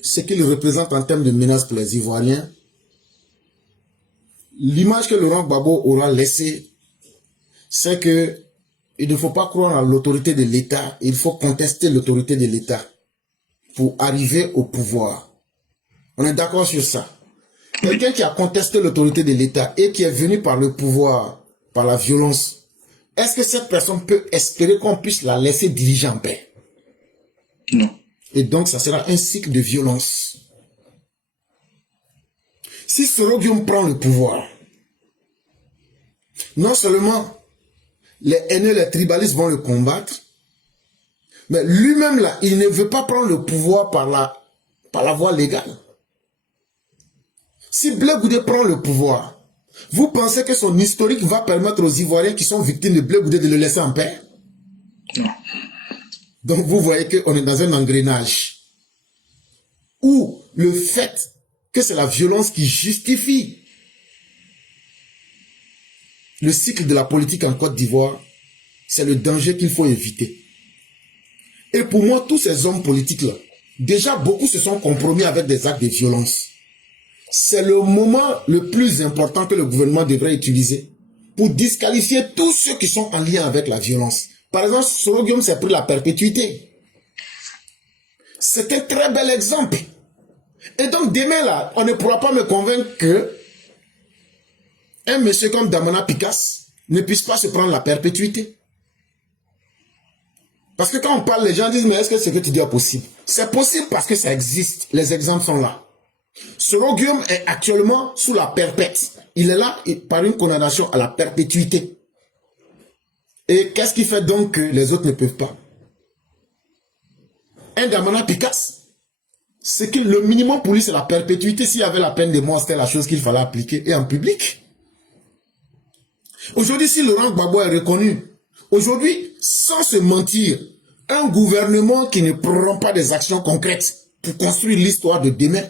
ce qu'il représente en termes de menace pour les Ivoiriens, l'image que Laurent Gbagbo aura laissée, c'est que il ne faut pas croire à l'autorité de l'État, il faut contester l'autorité de l'État pour arriver au pouvoir. On est d'accord sur ça. Quelqu'un qui a contesté l'autorité de l'État et qui est venu par le pouvoir, par la violence, est-ce que cette personne peut espérer qu'on puisse la laisser diriger en paix? Non. Et donc, ça sera un cycle de violence. Si Soro Guillaume prend le pouvoir, non seulement les haineux, les tribalistes vont le combattre, mais lui-même là, il ne veut pas prendre le pouvoir par la voie légale. Si Blé Goudé prend le pouvoir, vous pensez que son historique va permettre aux Ivoiriens qui sont victimes de Blé Goudé de le laisser en paix? Non. Donc vous voyez qu'on est dans un engrenage où le fait que c'est la violence qui justifie le cycle de la politique en Côte d'Ivoire, c'est le danger qu'il faut éviter. Et pour moi, tous ces hommes politiques-là, déjà beaucoup se sont compromis avec des actes de violence. C'est le moment le plus important que le gouvernement devrait utiliser pour disqualifier tous ceux qui sont en lien avec la violence. Par exemple, Soro Guillaume s'est pris la perpétuité. C'est un très bel exemple. Et donc demain là, on ne pourra pas me convaincre que un monsieur comme Damana Picasse ne puisse pas se prendre la perpétuité. Parce que quand on parle, les gens disent, mais est-ce que ce que tu dis est possible? C'est possible parce que ça existe. Les exemples sont là. Soro Guillaume est actuellement sous la perpète. Il est là par une condamnation à la perpétuité. Et qu'est-ce qui fait donc que les autres ne peuvent pas? Un Damana Picasse, c'est que le minimum pour lui, c'est la perpétuité. S'il y avait la peine de mort, c'était la chose qu'il fallait appliquer, et en public. Aujourd'hui, si Laurent Gbagbo est reconnu, aujourd'hui, sans se mentir, un gouvernement qui ne prend pas des actions concrètes pour construire l'histoire de demain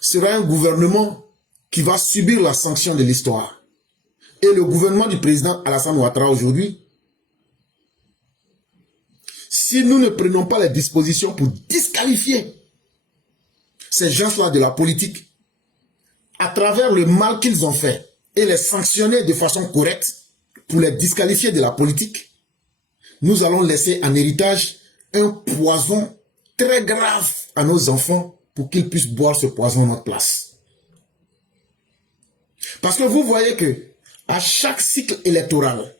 sera un gouvernement qui va subir la sanction de l'histoire. et le gouvernement du président Alassane Ouattara aujourd'hui, si nous ne prenons pas les dispositions pour disqualifier ces gens-là de la politique, à travers le mal qu'ils ont fait, et les sanctionner de façon correcte, pour les disqualifier de la politique, nous allons laisser en héritage un poison très grave à nos enfants pour qu'ils puissent boire ce poison à notre place. Parce que vous voyez que à chaque cycle électoral,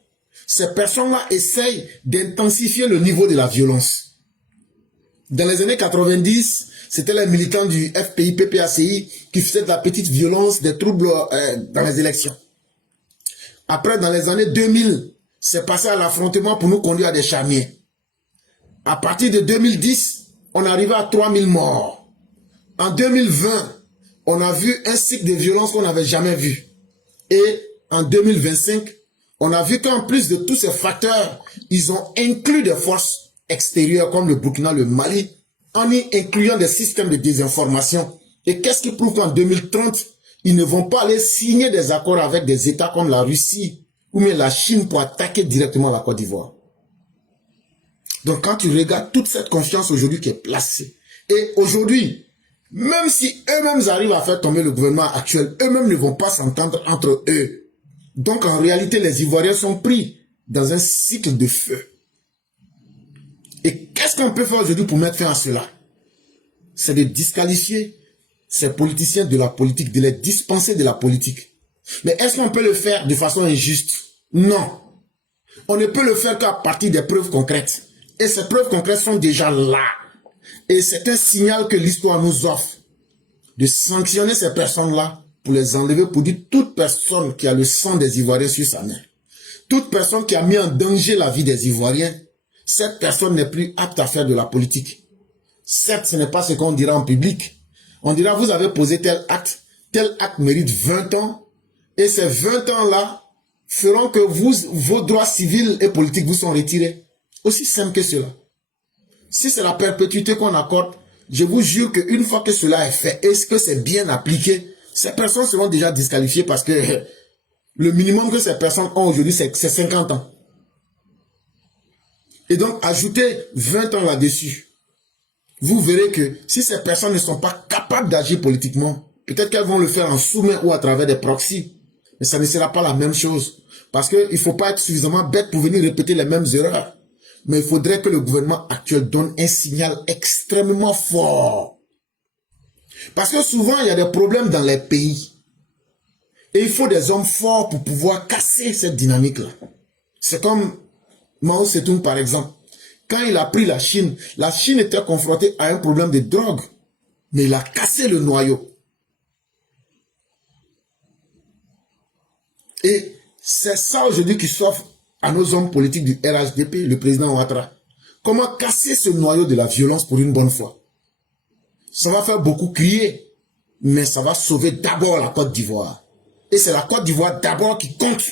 ces personnes-là essayent d'intensifier le niveau de la violence. Dans les années 90, c'était les militants du FPI, PPACI qui faisaient de la petite violence, des troubles dans les élections. Après, dans les années 2000, c'est passé à l'affrontement pour nous conduire à des charniers. À partir de 2010, on arrivait à 3000 morts. En 2020, on a vu un cycle de violence qu'on n'avait jamais vu. Et en 2025, on a vu qu'en plus de tous ces facteurs, ils ont inclus des forces extérieures comme le Burkina, le Mali, en y incluant des systèmes de désinformation. Et qu'est-ce qui prouve qu'en 2030, ils ne vont pas aller signer des accords avec des États comme la Russie ou même la Chine pour attaquer directement la Côte d'Ivoire. Donc quand tu regardes toute cette confiance aujourd'hui qui est placée, et aujourd'hui, même si eux-mêmes arrivent à faire tomber le gouvernement actuel, eux-mêmes ne vont pas s'entendre entre eux. Donc en réalité, les Ivoiriens sont pris dans un cycle de feu. Et qu'est-ce qu'on peut faire aujourd'hui pour mettre fin à cela? C'est de disqualifier ces politiciens de la politique, de les dispenser de la politique. Mais est-ce qu'on peut le faire de façon injuste? Non. On ne peut le faire qu'à partir des preuves concrètes. Et ces preuves concrètes sont déjà là. Et c'est un signal que l'histoire nous offre de sanctionner ces personnes-là pour les enlever, pour dire toute personne qui a le sang des Ivoiriens sur sa main, toute personne qui a mis en danger la vie des Ivoiriens, cette personne n'est plus apte à faire de la politique. Certes, ce n'est pas ce qu'on dira en public. On dira, vous avez posé tel acte mérite 20 ans, et ces 20 ans-là feront que vos droits civils et politiques vous sont retirés. Aussi simple que cela. Si c'est la perpétuité qu'on accorde, je vous jure qu'une fois que cela est fait, est-ce que c'est bien appliqué, ces personnes seront déjà disqualifiées parce que le minimum que ces personnes ont aujourd'hui, c'est 50 ans. Et donc, ajoutez 20 ans là-dessus. Vous verrez que si ces personnes ne sont pas capables d'agir politiquement, peut-être qu'elles vont le faire en sous-main ou à travers des proxys. Mais ça ne sera pas la même chose. Parce qu'il ne faut pas être suffisamment bête pour venir répéter les mêmes erreurs. Mais il faudrait que le gouvernement actuel donne un signal extrêmement fort. Parce que souvent, il y a des problèmes dans les pays. Et il faut des hommes forts pour pouvoir casser cette dynamique-là. C'est comme Mao Zedong, par exemple. Quand il a pris la Chine était confrontée à un problème de drogue. Mais il a cassé le noyau. Et c'est ça aujourd'hui qui s'offre à nos hommes politiques du RHDP, le président Ouattara. Comment casser ce noyau de la violence pour une bonne fois? Ça va faire beaucoup crier, mais ça va sauver d'abord la Côte d'Ivoire. Et c'est la Côte d'Ivoire d'abord qui compte.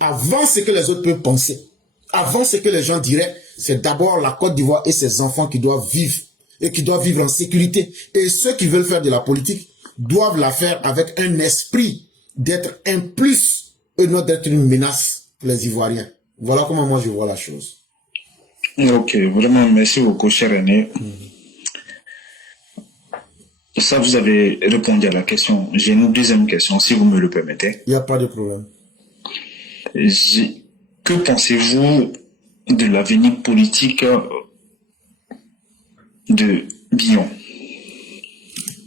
Avant ce que les autres peuvent penser. Avant ce que les gens diraient, c'est d'abord la Côte d'Ivoire et ses enfants qui doivent vivre. Et qui doivent vivre en sécurité. Et ceux qui veulent faire de la politique doivent la faire avec un esprit d'être un plus et non d'être une menace pour les Ivoiriens. Voilà comment moi je vois la chose. Ok, vraiment merci beaucoup, cher René. Ça, vous avez répondu à la question. J'ai une deuxième question, si vous me le permettez. Il n'y a pas de problème. Que pensez-vous de l'avenir politique de Bion?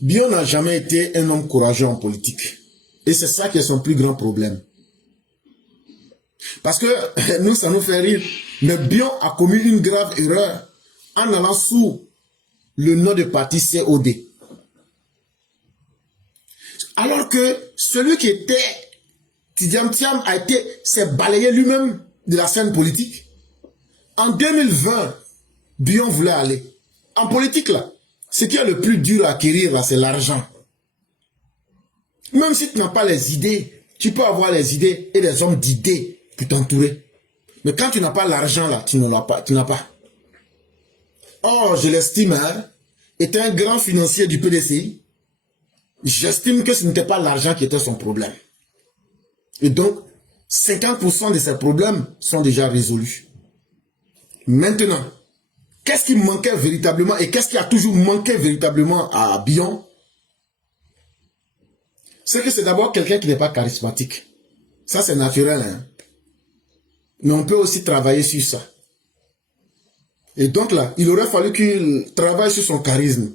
Bion n'a jamais été un homme courageux en politique. Et c'est ça qui est son plus grand problème. Parce que nous, ça nous fait rire. Mais Bion a commis une grave erreur en allant sous le nom de parti COD. Alors que celui qui était Tidiane Thiam s'est balayé lui-même de la scène politique. En 2020, Bion voulait aller. En politique, là, ce qui est le plus dur à acquérir, là, c'est l'argent. Même si tu n'as pas les idées, tu peux avoir les idées et des hommes d'idées pour t'entourer. Mais quand tu n'as pas l'argent, là, tu n'en as pas. Tu n'as pas. Or, je l'estime, hein, étant un grand financier du PDCI, j'estime que ce n'était pas l'argent qui était son problème. Et donc, 50% de ces problèmes sont déjà résolus. Maintenant, qu'est-ce qui manquait véritablement et qu'est-ce qui a toujours manqué véritablement à Bion? C'est que c'est d'abord quelqu'un qui n'est pas charismatique. Ça, c'est naturel, hein. Mais on peut aussi travailler sur ça. Et donc là, il aurait fallu qu'il travaille sur son charisme.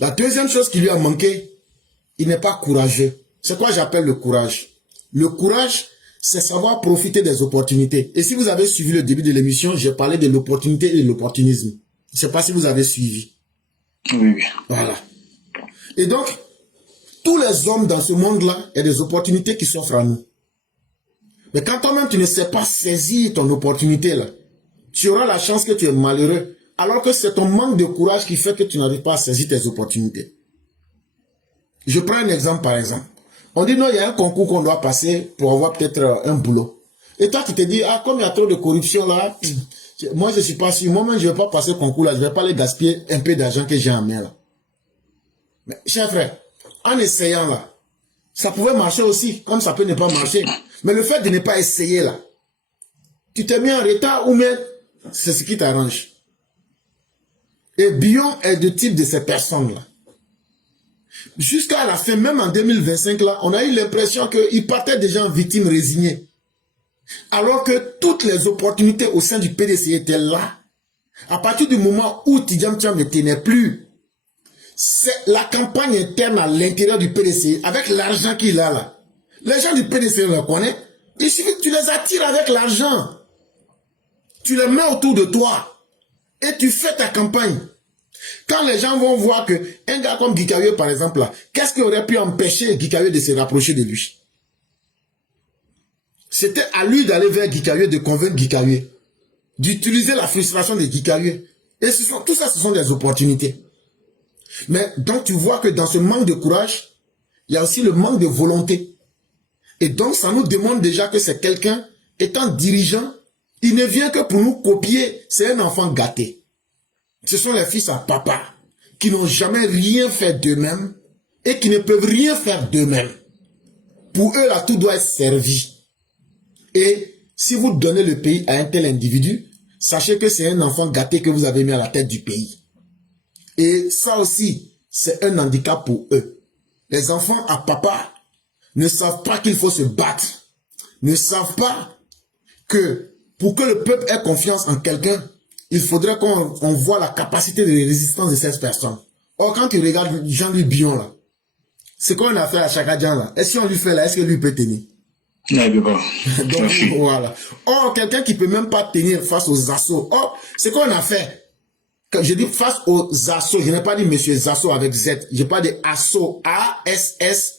La deuxième chose qui lui a manqué, il n'est pas courageux. C'est quoi j'appelle le courage? Le courage, c'est savoir profiter des opportunités. Et si vous avez suivi le début de l'émission, j'ai parlé de l'opportunité et de l'opportunisme. Je ne sais pas si vous avez suivi. Oui. Voilà. Et donc, tous les hommes dans ce monde-là, il y a des opportunités qui s'offrent à nous. Mais quand toi-même tu ne sais pas saisir ton opportunité là, tu auras la chance que tu es malheureux, alors que c'est ton manque de courage qui fait que tu n'arrives pas à saisir tes opportunités. Je prends un exemple par exemple. On dit non, il y a un concours qu'on doit passer pour avoir peut-être un boulot. Et toi tu te dis, ah comme il y a trop de corruption là, moi je suis pas sûr, moi-même je ne vais pas passer le concours là, je ne vais pas aller gaspiller un peu d'argent que j'ai en main là. Mais cher frère, en essayant là, ça pouvait marcher aussi, comme ça peut ne pas marcher. Mais le fait de ne pas essayer là, tu t'es mis en retard ou bien c'est ce qui t'arrange. Et Bion est de type de ces personnes-là. Jusqu'à la fin, même en 2025 là, on a eu l'impression qu'il partait déjà en victime résignée. Alors que toutes les opportunités au sein du PDC étaient là. À partir du moment où Tidjam Thiam ne tenait plus, c'est la campagne interne à l'intérieur du PDC, avec l'argent qu'il a là. Les gens du PDC, on les connaît. Il suffit que tu les attires avec l'argent. Tu les mets autour de toi. Et tu fais ta campagne. Quand les gens vont voir que un gars comme Guikawe, par exemple, là, qu'est-ce qui aurait pu empêcher Guikawe de se rapprocher de lui? C'était à lui d'aller vers Guikawe, de convaincre Guikawe, d'utiliser la frustration de Guikawe. Et tout ça, ce sont des opportunités. Mais donc tu vois que dans ce manque de courage, il y a aussi le manque de volonté. Et donc ça nous demande déjà que c'est quelqu'un, étant dirigeant, il ne vient que pour nous copier. C'est un enfant gâté. Ce sont les fils à papa qui n'ont jamais rien fait d'eux-mêmes et qui ne peuvent rien faire d'eux-mêmes. Pour eux, là, tout doit être servi. Et si vous donnez le pays à un tel individu, sachez que c'est un enfant gâté que vous avez mis à la tête du pays. Et ça aussi, c'est un handicap pour eux. Les enfants à papa ne savent pas qu'il faut se battre. Ne savent pas que pour que le peuple ait confiance en quelqu'un, il faudrait qu'on voit la capacité de résistance de cette personne. Or, quand tu regardes Jean-Louis Bion là, c'est qu'on a fait à Chakadjan là. Est-ce qu'on lui fait là, est-ce que lui peut tenir? Non, il peut pas. Donc, voilà. Or, quelqu'un qui peut même pas tenir face aux assauts. Or, c'est qu'on a fait. Quand je dis face aux assauts, je n'ai pas dit monsieur Zasso avec Z. Je parle de assaut. A-S-S-A-U-T-S.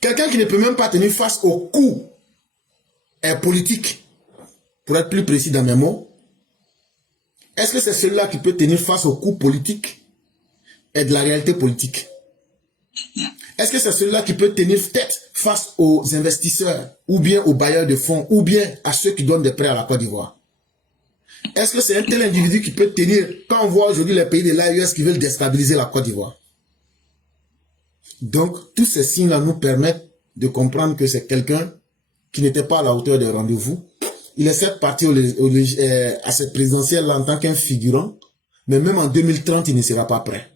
Quelqu'un qui ne peut même pas tenir face au coup politique, pour être plus précis dans mes mots. Est-ce que c'est celui-là qui peut tenir face au coup politique et de la réalité politique? Est-ce que c'est celui-là qui peut tenir tête face aux investisseurs, ou bien aux bailleurs de fonds, ou bien à ceux qui donnent des prêts à la Côte d'Ivoire? Est-ce que c'est un tel individu qui peut tenir, quand on voit aujourd'hui les pays de l'AES qui veulent déstabiliser la Côte d'Ivoire? Donc, tous ces signes-là nous permettent de comprendre que c'est quelqu'un qui n'était pas à la hauteur des rendez-vous. Il est certes parti à cette présidentielle-là en tant qu'un figurant, mais même en 2030, il ne sera pas prêt.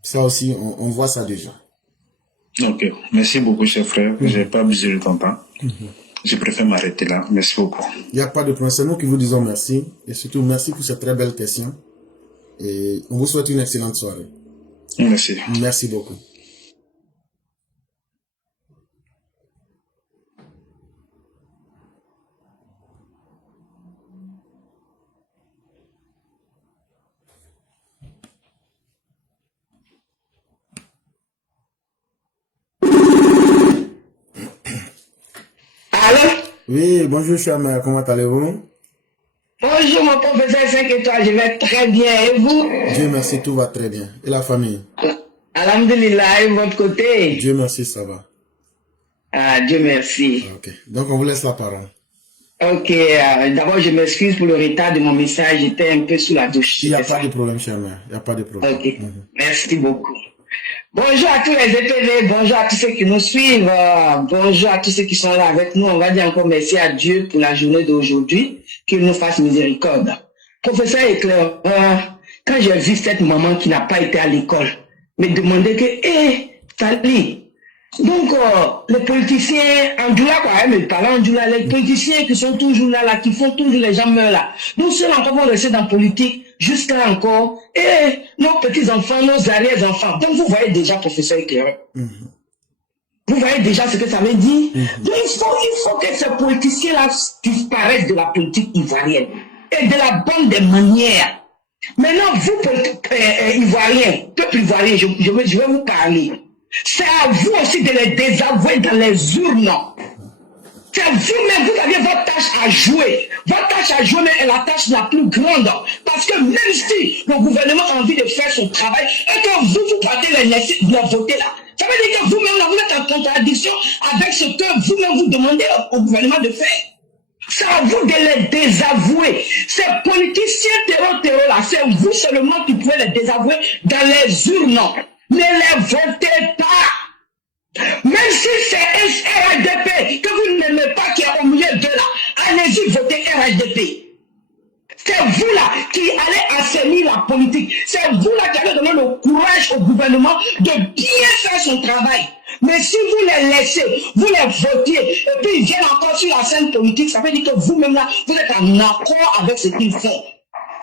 Ça aussi, on voit ça déjà. Ok, merci beaucoup, cher frère. Je n'ai pas abusé de ton temps. Je préfère m'arrêter là. Merci beaucoup. Il n'y a pas de problème. C'est nous qui vous disons merci. Et surtout, merci pour cette très belle question. Et on vous souhaite une excellente soirée. Merci. Merci beaucoup. Allô? Oui, bonjour Chama, comment allez-vous? Bonjour mon professeur 5 étoiles, je vais très bien. Et vous? Dieu merci, tout va très bien. Et la famille? Alhamdulillah, et votre côté? Dieu merci, ça va. Ah, Dieu merci. Ok, donc on vous laisse la parole. Ok, d'abord je m'excuse pour le retard de mon message, j'étais un peu sous la douche. Il n'y a c'était pas ça. de problème, cher maire. Il n'y a pas de problème. Ok, merci beaucoup. Bonjour à tous les EPV, bonjour à tous ceux qui nous suivent, bonjour à tous ceux qui sont là avec nous. On va dire encore merci à Dieu pour la journée d'aujourd'hui, qu'il nous fasse miséricorde. Professeur Éclair, quand j'ai vu cette maman qui n'a pas été à l'école, me demander que, Tali, donc les politiciens, Andoula, quand même, il parlait Andoula, les politiciens qui sont toujours là, qui font toujours les gens meurent là. Donc ceux encore vont rester dans la politique jusqu'à encore, nos petits-enfants, nos arrière-enfants. Donc vous voyez déjà, professeur éclaireur. Vous voyez déjà ce que ça veut dire. Donc il faut que ces politiciens-là disparaissent de la politique ivoirienne et de la bonne des manières. Maintenant, vous, Ivoiriens, peuple ivoirien, je vais vous parler. C'est à vous aussi de les désavouer dans les urnes. C'est vous-même, vous avez votre tâche à jouer. Votre tâche à jouer est la tâche la plus grande. Parce que même si le gouvernement a envie de faire son travail, et que vous partez les voter là, ça veut dire que vous-même, vous êtes en contradiction avec ce que vous-même vous demandez au gouvernement de faire. C'est à vous de les désavouer. Ces politiciens terror là, c'est vous seulement qui pouvez les désavouer dans les urnes. Ne les votez pas. Même si c'est un RHDP que vous n'aimez pas qui est au milieu de là, allez-y voter RHDP. C'est vous là qui allez assainir la politique. C'est vous là qui allez donner le courage au gouvernement de bien faire son travail. Mais si vous les laissez, vous les votiez, et puis ils viennent encore sur la scène politique, ça veut dire que vous-même là, vous êtes en accord avec ce qu'ils font.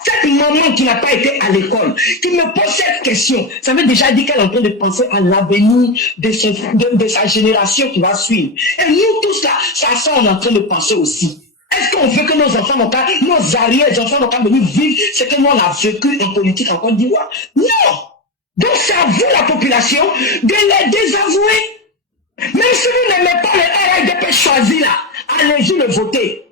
Cette maman qui n'a pas été à l'école, qui me pose cette question, ça veut déjà dire qu'elle est en train de penser à l'avenir de sa génération qui va suivre. Et nous tous là, ça sent, on est en train de penser aussi. Est-ce qu'on veut que nos enfants n'ont pas, nos arrière-enfants n'ont pas venir vivre ce que nous on a vécu en politique en Côte d'Ivoire? Non! Donc c'est à vous la population de les désavouer. Même si vous n'aimez pas le RHDP choisi là, allez-y le voter.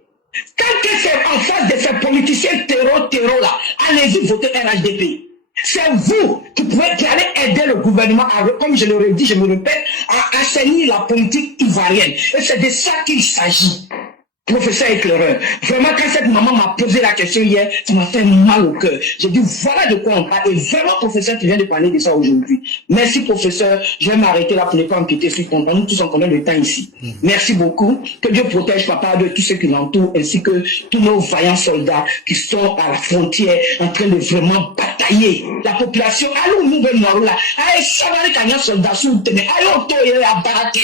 Tant que c'est en face de ces politiciens terror là, allez-y voter RHDP. C'est vous qui allez aider le gouvernement à, comme je le redis, je me répète, à assainir la politique ivoirienne. Et c'est de ça qu'il s'agit. Professeur éclaireur, vraiment quand cette maman m'a posé la question hier, ça m'a fait mal au cœur. J'ai dit voilà de quoi on parle. Et vraiment professeur qui vient de parler de ça aujourd'hui. Merci professeur, je vais m'arrêter là pour ne pas empiéter sur ton temps. Nous tous on connaît le temps ici. Merci beaucoup. Que Dieu protège papa de tous ceux qui l'entourent ainsi que tous nos vaillants soldats qui sont à la frontière en train de vraiment batailler. La population, allons nous venir là. Allez, ça va aller quand soldat sous le tenez. Allons toyer à baraquer.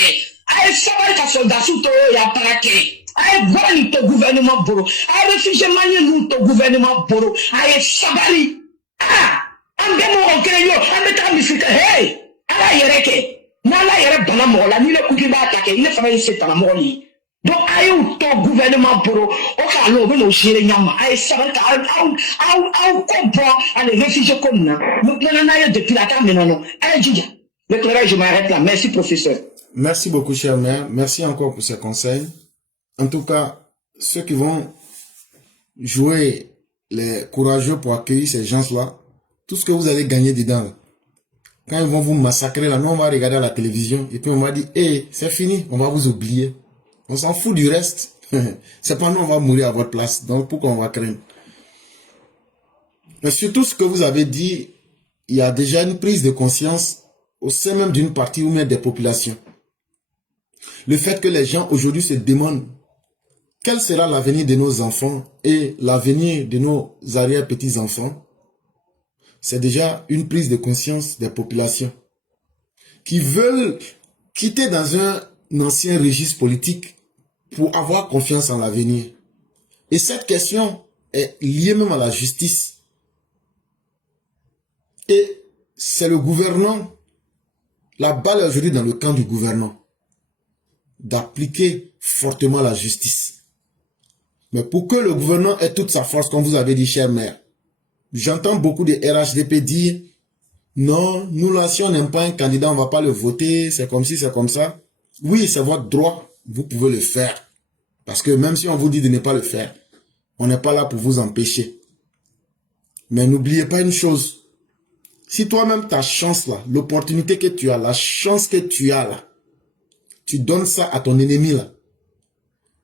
Allez, ça va aller quand soldat sous toyer à baraquer. Aye gwani to gouvernement boro. Aye réfugié malien nous to gouvernement boro. Aye sabali. Ambe mo okere yo, ambe ta misika. Hey! Ala yereke. Nala yere bana mo la ni le kuki ba attaquer, il ne fera pas cette mo li. Donc aye to gouvernement boro. O ka lo be no jere nyama. Aye sabali ka au comprend les réfugiés comme na. Nous na depuis la table non. Aye djija. L'éclairage, je m'arrête là. Merci professeur. Merci beaucoup, cher maire. Merci encore pour ces conseils. En tout cas, ceux qui vont jouer les courageux pour accueillir ces gens-là, tout ce que vous allez gagner dedans, quand ils vont vous massacrer, là, nous on va regarder à la télévision et puis on va dire, c'est fini, on va vous oublier. On s'en fout du reste. C'est pas nous, on va mourir à votre place. Donc pourquoi on va craindre? Mais surtout ce que vous avez dit, il y a déjà une prise de conscience au sein même d'une partie ou même des populations. Le fait que les gens aujourd'hui se demandent quel sera l'avenir de nos enfants et l'avenir de nos arrière-petits-enfants, c'est déjà une prise de conscience des populations qui veulent quitter dans un ancien registre politique pour avoir confiance en l'avenir. Et cette question est liée même à la justice. Et c'est le gouvernant, la balle est aujourd'hui dans le camp du gouvernant, d'appliquer fortement la justice. Mais pour que le gouvernement ait toute sa force, comme vous avez dit, cher maire, j'entends beaucoup de RHDP dire, non, nous là, si on n'aime pas un candidat, on va pas le voter, c'est comme ci, c'est comme ça. Oui, c'est votre droit, vous pouvez le faire. Parce que même si on vous dit de ne pas le faire, on n'est pas là pour vous empêcher. Mais n'oubliez pas une chose, si toi-même ta chance là, l'opportunité que tu as, la chance que tu as là, tu donnes ça à ton ennemi là,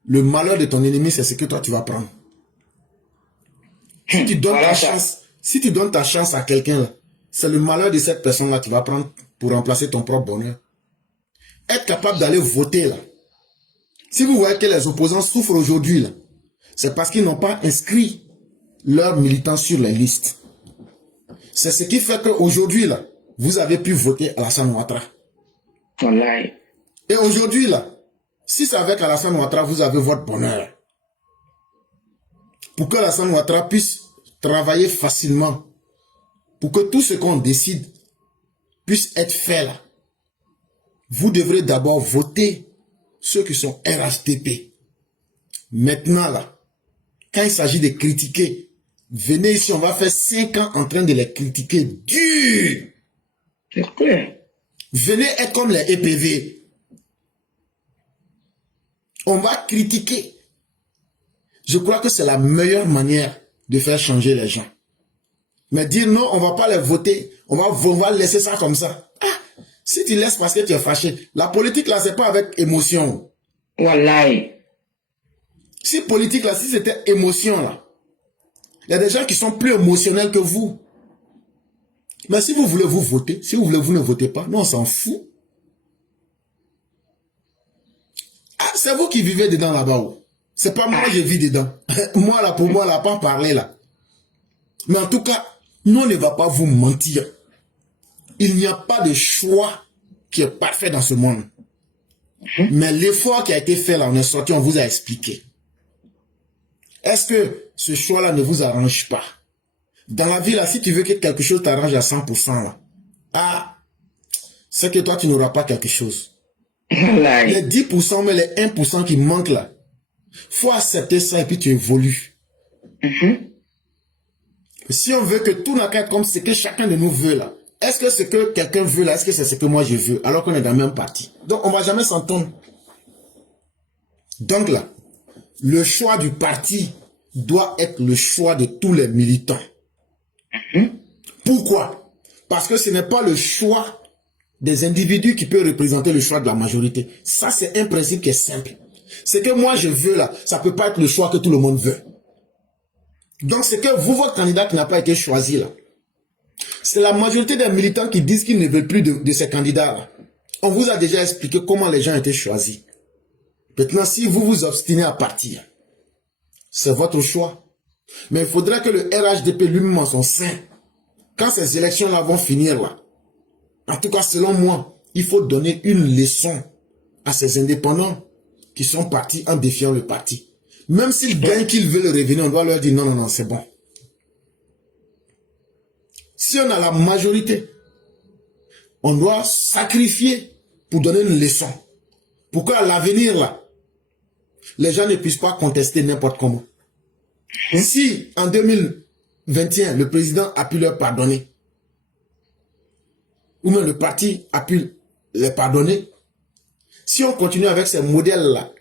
le malheur de ton ennemi, c'est ce que toi tu vas prendre. Si tu donnes Voilà ta ça. chance, si tu donnes ta chance à quelqu'un, c'est le malheur de cette personne-là que tu vas prendre pour remplacer ton propre bonheur. Être capable d'aller voter là. Si vous voyez que les opposants souffrent aujourd'hui là, c'est parce qu'ils n'ont pas inscrit leurs militants sur les listes. C'est ce qui fait qu'aujourd'hui là, vous avez pu voter Alassane Ouattara. Voilà. Et aujourd'hui là, si c'est avec Alassane Ouattara, vous avez votre bonheur. Pour que Alassane Ouattara puisse travailler facilement, pour que tout ce qu'on décide puisse être fait là, vous devrez d'abord voter ceux qui sont RHDP. Maintenant là, quand il s'agit de critiquer, venez ici, on va faire 5 ans en train de les critiquer dur. C'est clair. Venez être comme les EPV. On va critiquer. Je crois que c'est la meilleure manière de faire changer les gens. Mais dire non, on ne va pas les voter, on va laisser ça comme ça. Ah, si tu laisses parce que tu es fâché, la politique là, c'est pas avec émotion. Voilà. Si politique là, si c'était émotion là, il y a des gens qui sont plus émotionnels que vous. Mais si vous voulez vous voter, si vous voulez vous ne votez pas, nous on s'en fout. Ah, c'est vous qui vivez dedans là-bas. C'est pas moi, je vis dedans. Moi là, pour moi là, pas parler là. Mais en tout cas, nous on ne va pas vous mentir. Il n'y a pas de choix qui est parfait dans ce monde. Mais l'effort qui a été fait là, on est sorti, on vous a expliqué. Est-ce que ce choix-là ne vous arrange pas? Dans la vie là, si tu veux que quelque chose t'arrange à 100% là, ah, c'est que toi tu n'auras pas quelque chose. Voilà. Les 10%, mais les 1% qui manquent là, faut accepter ça et puis tu évolues. Si on veut que tout n'a qu'à être comme ce que chacun de nous veut là, est-ce que ce que quelqu'un veut là, est-ce que c'est ce que moi je veux, alors qu'on est dans le même parti? Donc on va jamais s'entendre. Donc là, le choix du parti doit être le choix de tous les militants. Pourquoi? Parce que ce n'est pas le choix des individus qui peut représenter le choix de la majorité. Ça, c'est un principe qui est simple. Ce que moi je veux là, ça peut pas être le choix que tout le monde veut. Donc c'est que vous, votre candidat qui n'a pas été choisi là, c'est la majorité des militants qui disent qu'ils ne veulent plus de ces candidats là. On vous a déjà expliqué comment les gens ont été choisis. Maintenant, si vous vous obstinez à partir, c'est votre choix. Mais il faudrait que le RHDP lui-même en son sein, quand ces élections-là vont finir là, en tout cas selon moi, il faut donner une leçon à ces indépendants qui sont partis en défiant le parti. Même s'ils gagnent, qu'ils veulent revenir, on doit leur dire non, non, non, c'est bon. Si on a la majorité, on doit sacrifier pour donner une leçon. Pour qu'à l'avenir là, les gens ne puissent pas contester n'importe comment. Si en 2021, le président a pu leur pardonner, ou même le parti a pu les pardonner, si on continue avec ces modèles-là,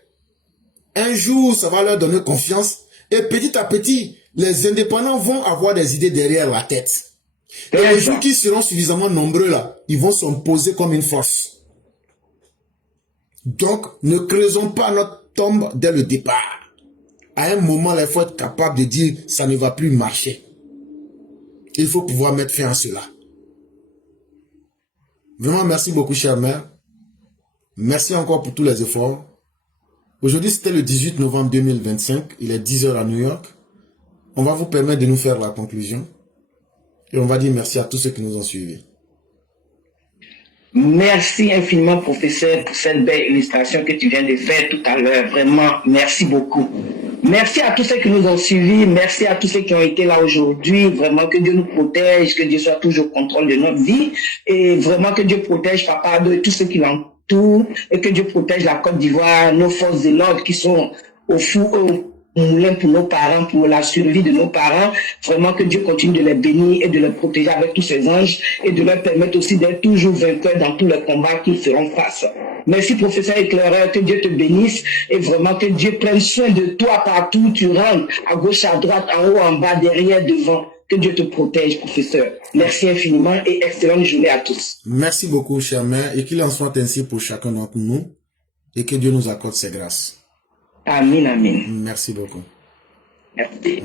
un jour, ça va leur donner confiance, et petit à petit, les indépendants vont avoir des idées derrière la tête. Et les jours qui seront suffisamment nombreux là, ils vont s'imposer comme une force. Donc, ne creusons pas notre tombe dès le départ. À un moment, il faut être capable de dire ça ne va plus marcher. Il faut pouvoir mettre fin à cela. Vraiment, merci beaucoup, chère mère. Merci encore pour tous les efforts. Aujourd'hui, c'était le 18 novembre 2025. Il est 10 h à New York. On va vous permettre de nous faire la conclusion. Et on va dire merci à tous ceux qui nous ont suivis. Merci infiniment, professeur, pour cette belle illustration que tu viens de faire tout à l'heure. Vraiment, merci beaucoup. Merci à tous ceux qui nous ont suivis. Merci à tous ceux qui ont été là aujourd'hui. Vraiment, que Dieu nous protège, que Dieu soit toujours au contrôle de notre vie. Et vraiment, que Dieu protège Papa de tous ceux qui l'entourent. Et que Dieu protège la Côte d'Ivoire, nos forces de l'ordre qui sont au moulin pour nos parents, pour la survie de nos parents. Vraiment que Dieu continue de les bénir et de les protéger avec tous ses anges et de leur permettre aussi d'être toujours vainqueurs dans tous les combats qu'ils feront face. Merci professeur éclaireur, que Dieu te bénisse et vraiment que Dieu prenne soin de toi partout où tu rentres, à gauche, à droite, en haut, en bas, derrière, devant. Que Dieu te protège, professeur. Merci infiniment et excellente journée à tous. Merci beaucoup, chère mère, et qu'il en soit ainsi pour chacun d'entre nous et que Dieu nous accorde ses grâces. Amen, amen. Merci beaucoup. Merci.